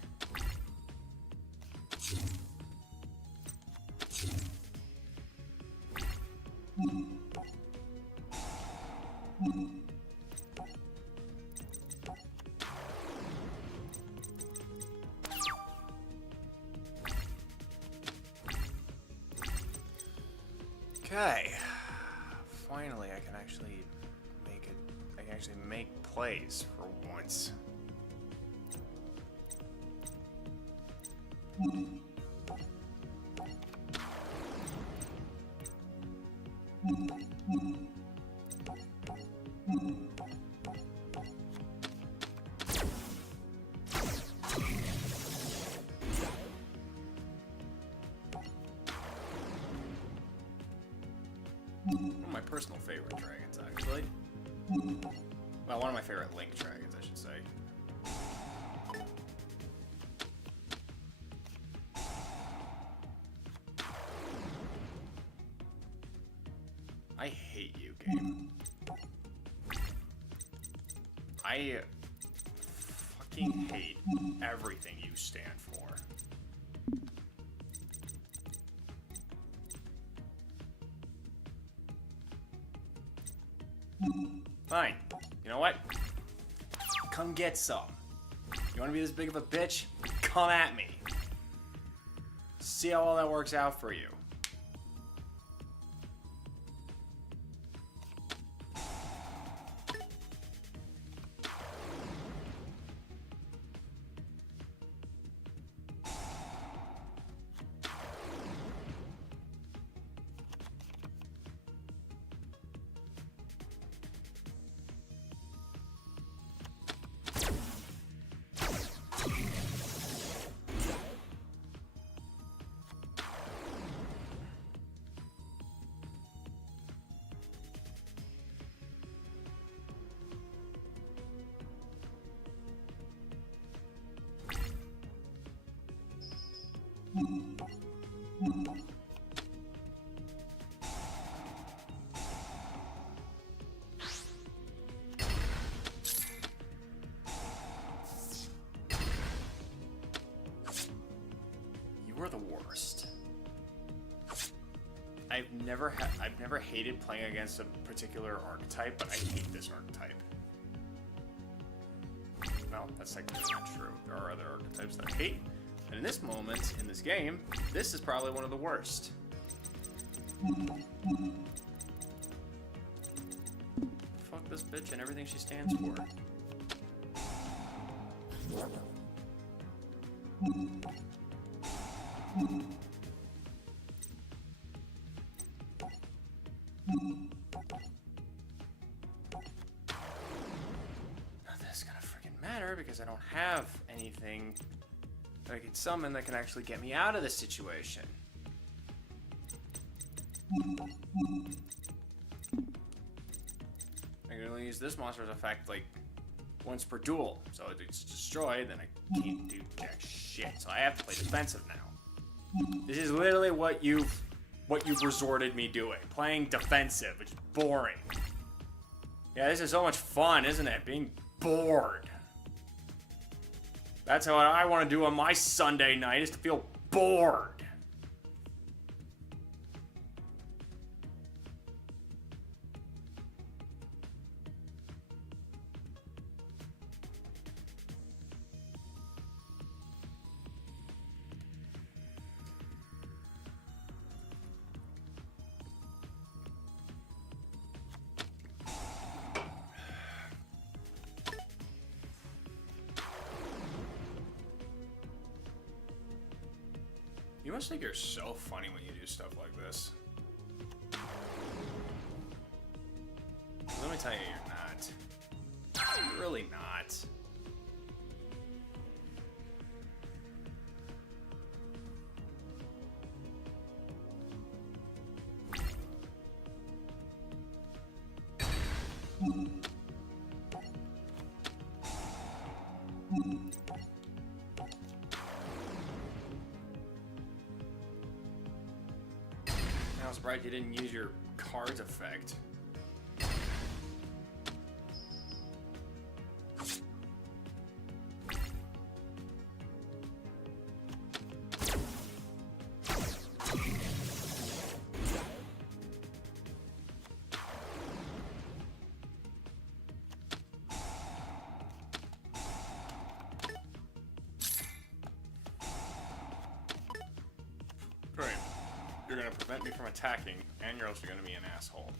Okay. Finally, I can actually make it. I can actually make plays for once. One of my personal favorite dragons, actually. Well, one of my favorite Link dragons, I should say. I hate you, game. I fucking hate everything you stand for. Fine. You know what? Come get some. You want to be this big of a bitch? Come at me. See how all that works out for you. You are the worst. I've never hated playing against a particular archetype, but I hate this archetype. Well, that's technically not true. There are other archetypes that I hate. And in this moment, in this game, this is probably one of the worst. Fuck this bitch and everything she stands for. Not that it's gonna freaking matter because I don't have anything that I can summon that can actually get me out of this situation. I can only use this monster's effect like once per duel, so if it's destroyed, then I can't do jack shit. So I have to play defensive now. This is literally what you've resorted me doing, playing defensive, which is boring. Yeah, this is so much fun, isn't it? Being bored. That's what I want to do on my Sunday night, is to feel bored. You must think you're so funny when you do stuff like this. Let me tell you, you're not. You're really not. I was surprised you didn't use your cards effect. Great. You're gonna prevent me from attacking, and you're also gonna be an asshole.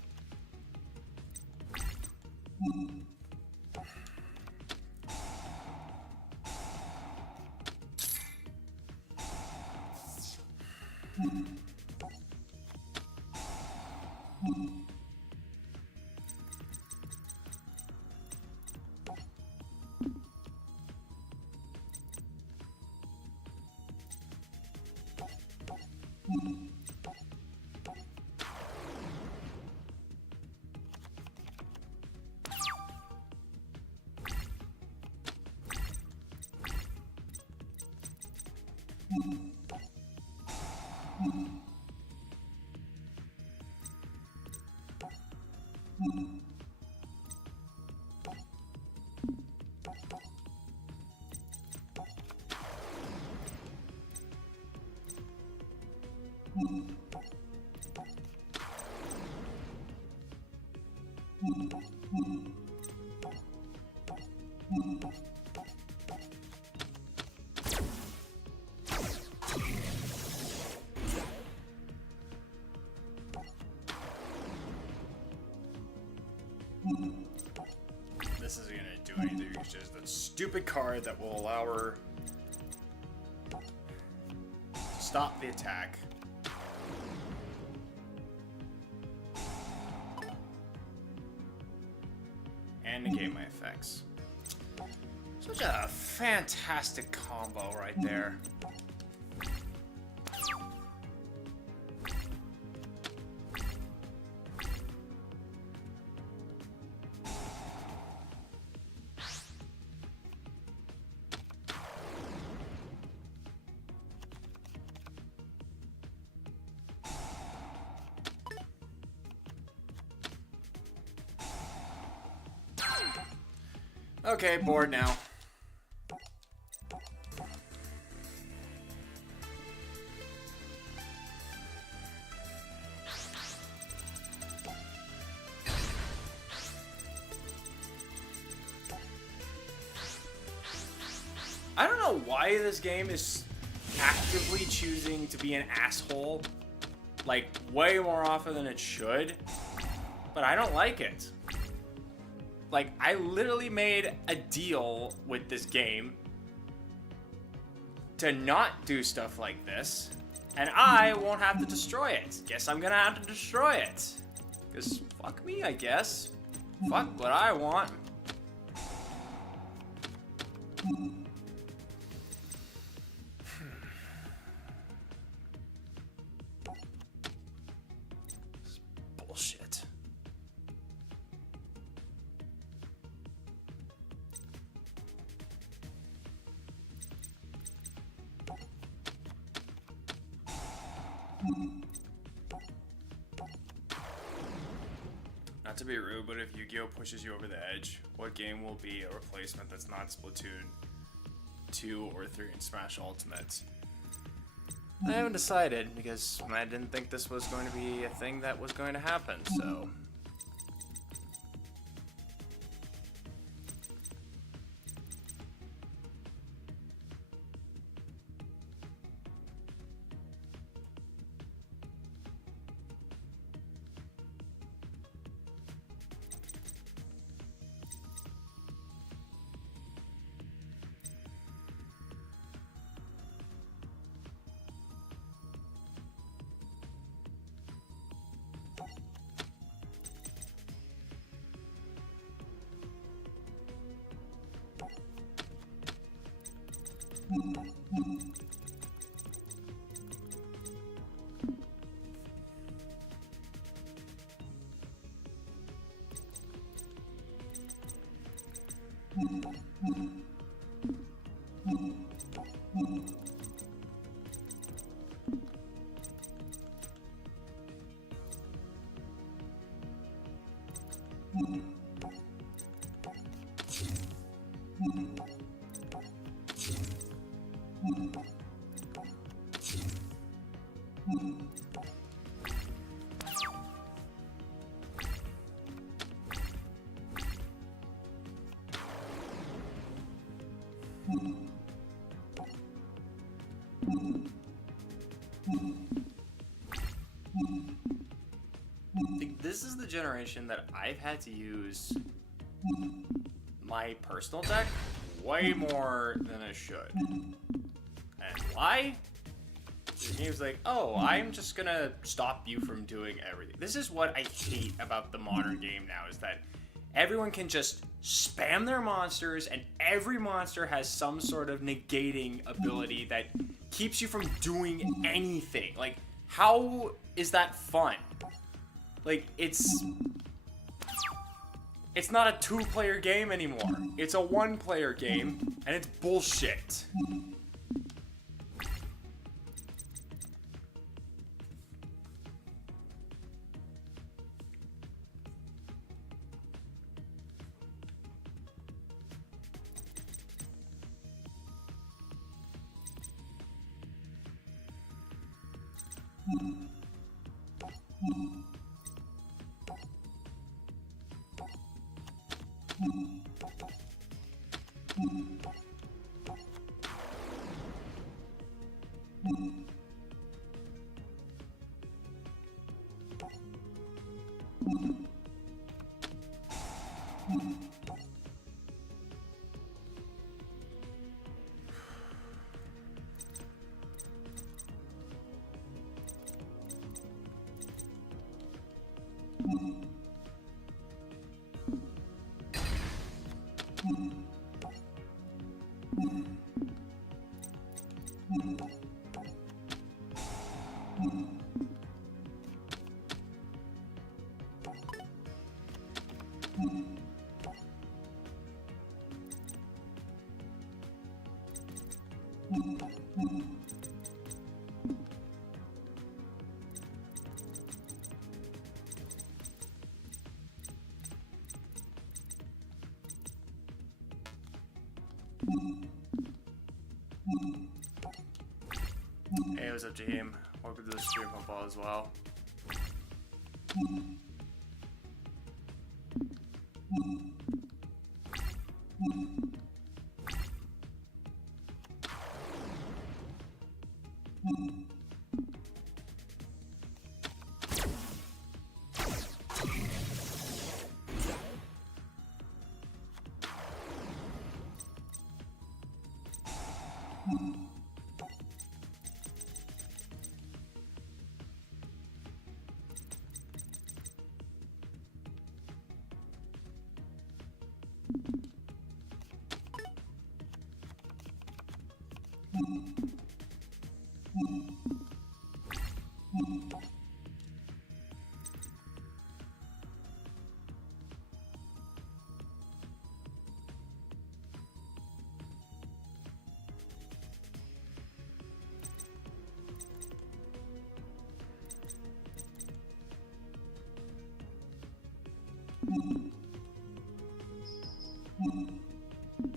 This isn't gonna do anything, it's just that stupid card that will allow her to stop the attack. And negate my effects. Such a fantastic combo right there. Okay, bored now. I don't know why this game is actively choosing to be an asshole, like, way more often than it should, but I don't like it. Like, I literally made a deal with this game to not do stuff like this, and I won't have to destroy it. Guess I'm gonna have to destroy it. Because fuck me, I guess. Fuck what I want. Bullshit. Not to be rude, but if Yu-Gi-Oh! Pushes you over the edge, what game will be a replacement that's not Splatoon 2 or 3 in Smash Ultimate? I haven't decided, because I didn't think this was going to be a thing that was going to happen, so... This is the generation that I've had to use my personal deck way more than I should. And why? The game's like, oh, I'm just gonna stop you from doing everything. This is what I hate about the modern game now, is that everyone can just spam their monsters, and every monster has some sort of negating ability that keeps you from doing anything. Like, how is that fun? Like, it's not a two-player game anymore. It's a one-player game, and it's bullshit. Hey, what's up, Jaheim? Welcome to the stream, hope all as well.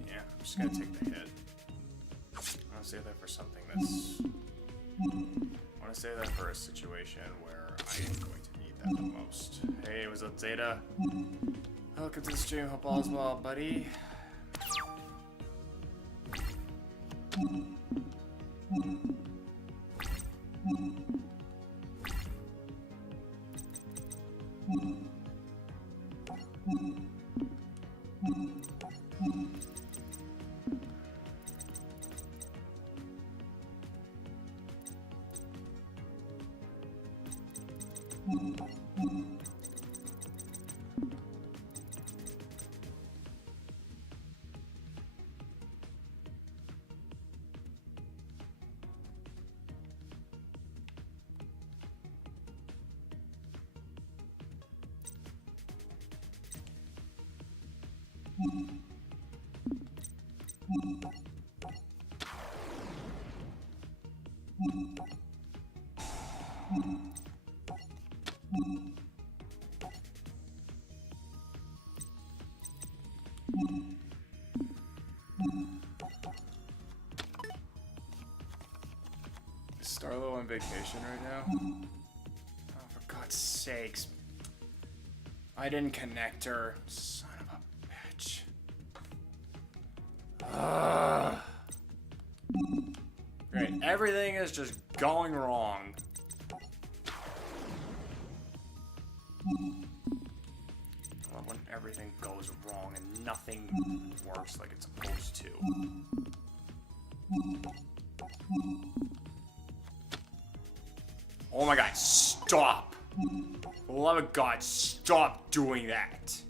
Yeah, I'm just gonna take the hit. I want to save that for something that's... I want to save that for a situation where I am going to need that the most. Hey, what's up, Zeta? Welcome to the stream, hope all is well, buddy. Starlo on vacation right now? Oh, for God's sakes. I didn't connect her. Son of a bitch. Great. Everything is just going wrong. I love when everything goes wrong and nothing works like it's supposed to. Oh my God, stop! For the love of God, stop doing that!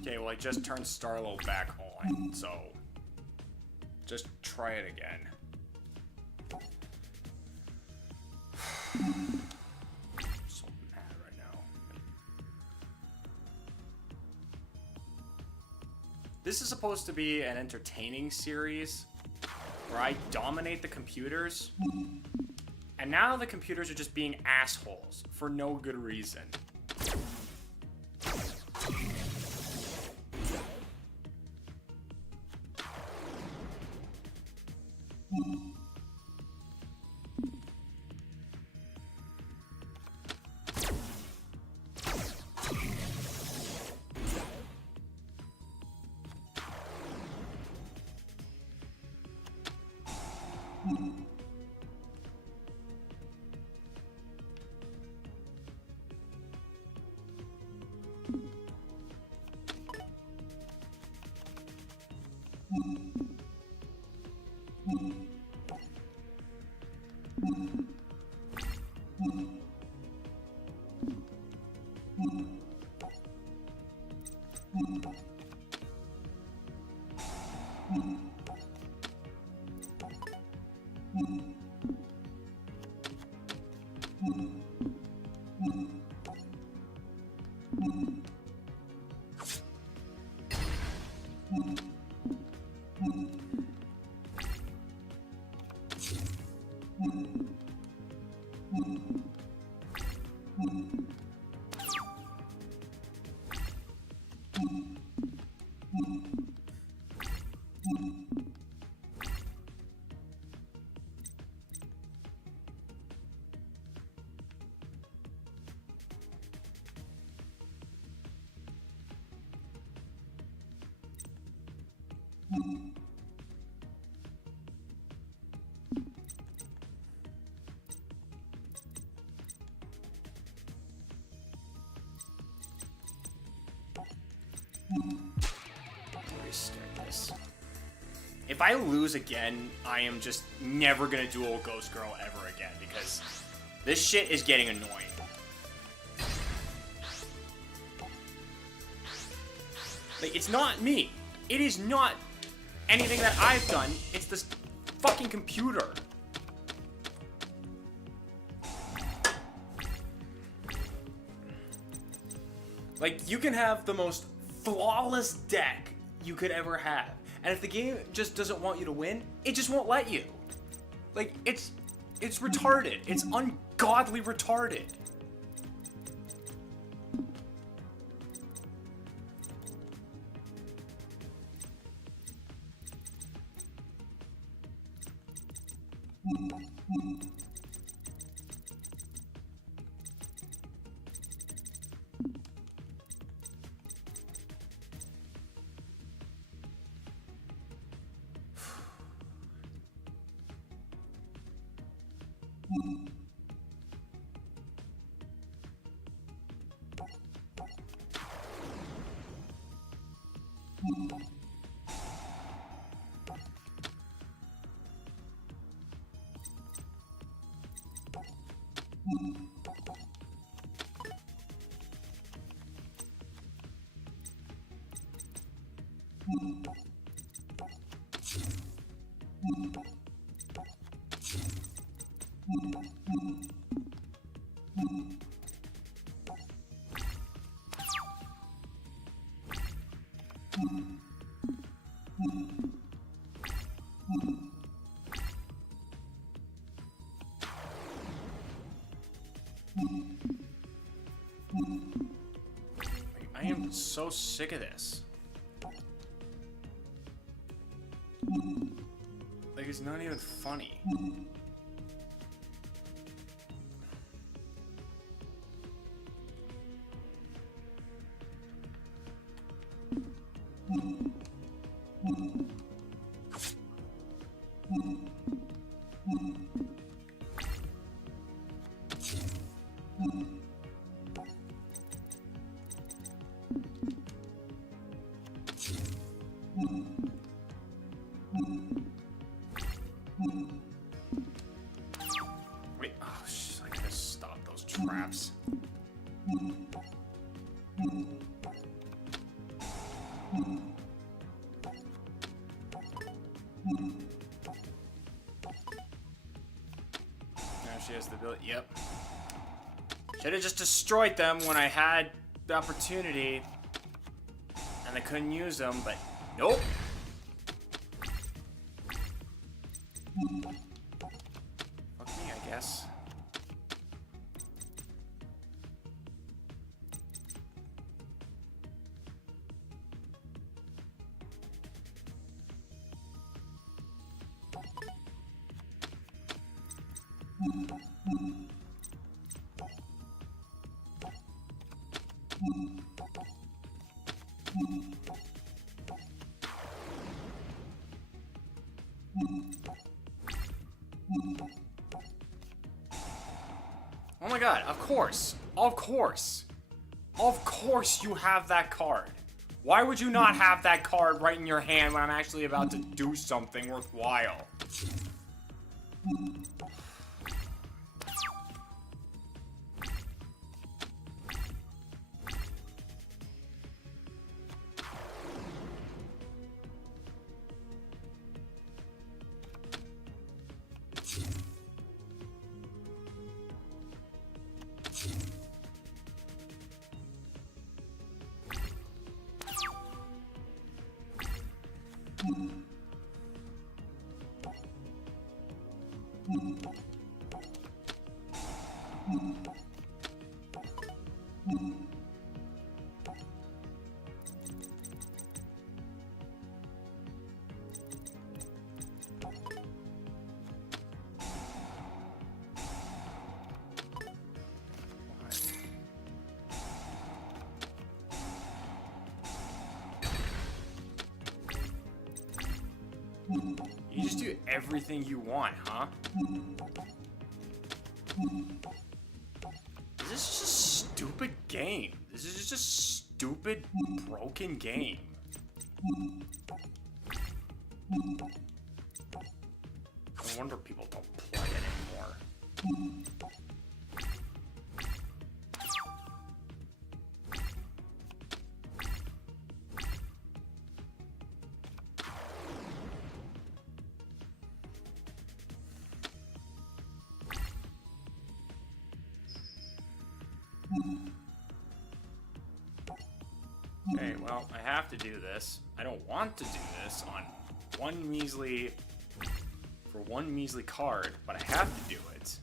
Okay, well I just turned Starlo back on, so just try it again. I'm so mad right now. This is supposed to be an entertaining series where I dominate the computers, and now the computers are just being assholes for no good reason. Restart this. If I lose again, I am just never gonna duel Ghost Girl ever again because this shit is getting annoying. Like, it's not me. It is not anything that I've done. It's this fucking computer. Like, you can have the most flawless deck you could ever have. And if the game just doesn't want you to win, it just won't let you. Like, it's retarded. It's ungodly retarded. I am so sick of this. Like, it's not even funny. Wait, oh, I gotta stop those traps. Now she has the ability. Yep. Should have just destroyed them when I had the opportunity, and I couldn't use them, but nope. Fuck me, I guess. Oh my god, of course. Of course. Of course you have that card. Why would you not have that card right in your hand when I'm actually about to do something worthwhile? You just do everything you want, huh? This is just a stupid game. This is just a stupid, broken game. No wonder people don't play it anymore. Okay, well, I have to do this. I don't want to do this on one measly card, but I have to do it.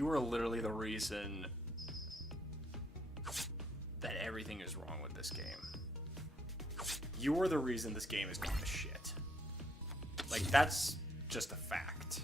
You are literally the reason that everything is wrong with this game. You are the reason this game has gone to shit. Like, that's just a fact.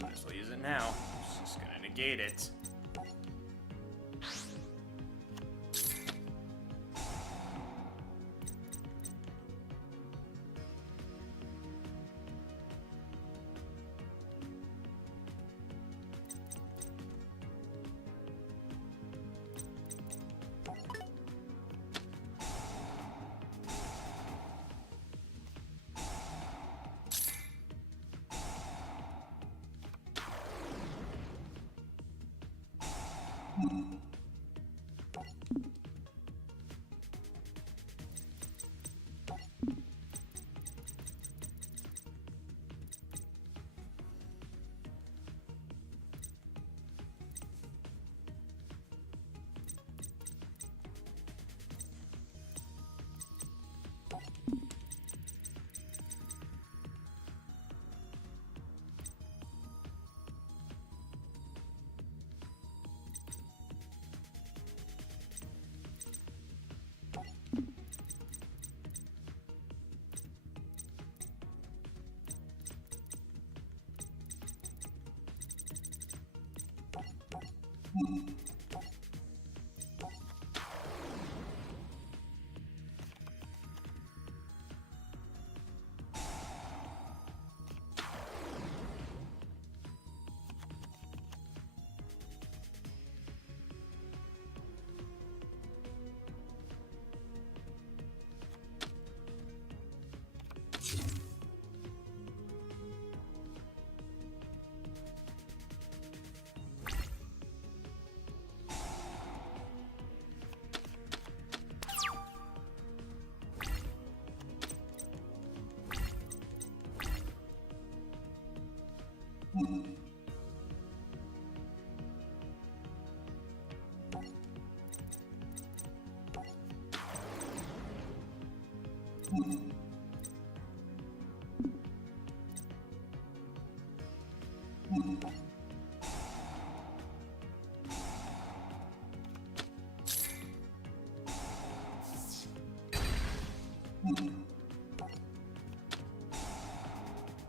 Might as well use it now. It's just gonna negate it.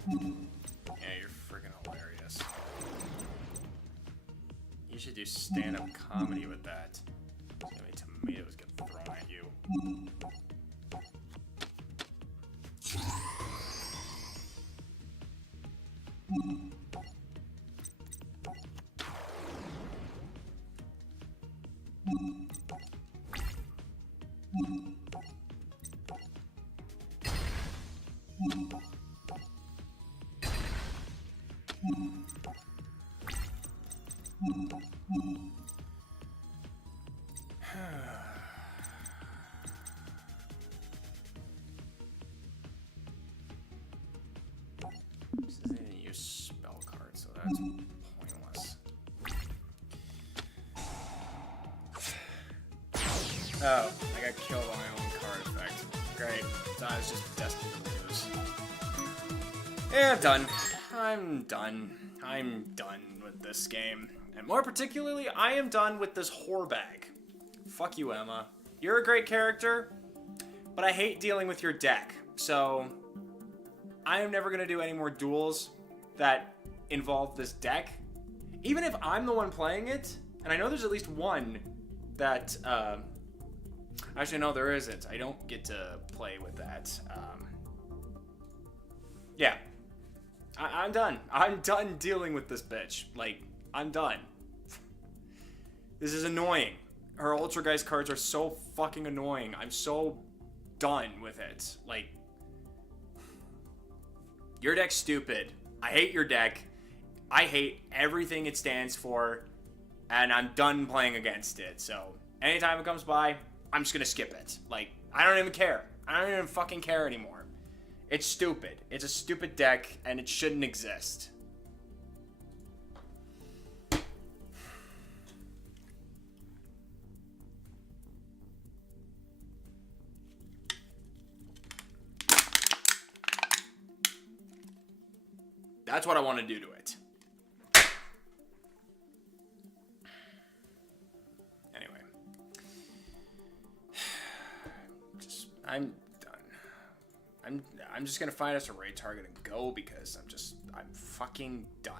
Yeah, you're freaking hilarious. You should do stand-up comedy with that. So many tomatoes get thrown at you. This isn't even use spell cards, so that's pointless. Oh, I got killed on my own card effect. Great. So I was just destined to lose. Yeah, I'm done. I'm done. I'm done with this game. And more particularly, I am done with this whore bag. Fuck you, Emma. You're a great character, but I hate dealing with your deck. So I am never going to do any more duels that involve this deck. Even if I'm the one playing it, and I know there's at least one that, actually, no, there isn't. I don't get to play with that. Yeah. I'm done. I'm done dealing with this bitch. Like, I'm done. This is annoying. Her Ultra Geist cards are so fucking annoying. I'm so done with it. Like, your deck's stupid. I hate your deck. I hate everything it stands for. And I'm done playing against it. So, anytime it comes by, I'm just gonna skip it. Like, I don't even care. I don't even fucking care anymore. It's stupid. It's a stupid deck, and it shouldn't exist. That's what I want to do to it. Anyway. I'm done. I'm just gonna find us a raid target and go because I'm fucking done.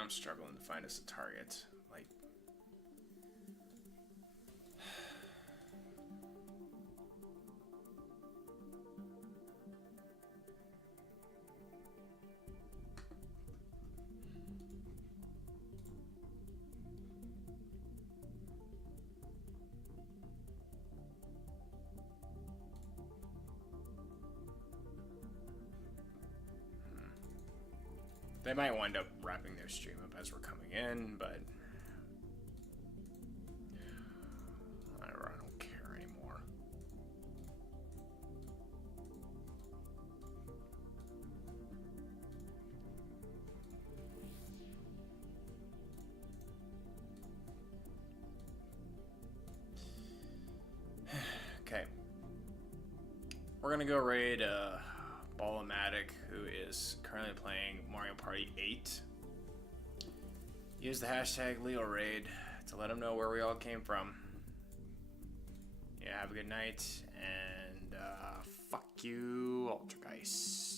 I'm struggling to find us a target. Like, they might wind up wrapping their stream up as we're coming in, but whatever, I don't care anymore. Okay. We're gonna go raid Ballomatic, who is currently playing Mario Party 8. Use the hashtag LeoRaid to let him know where we all came from. Yeah, have a good night, and fuck you, Ultrageist.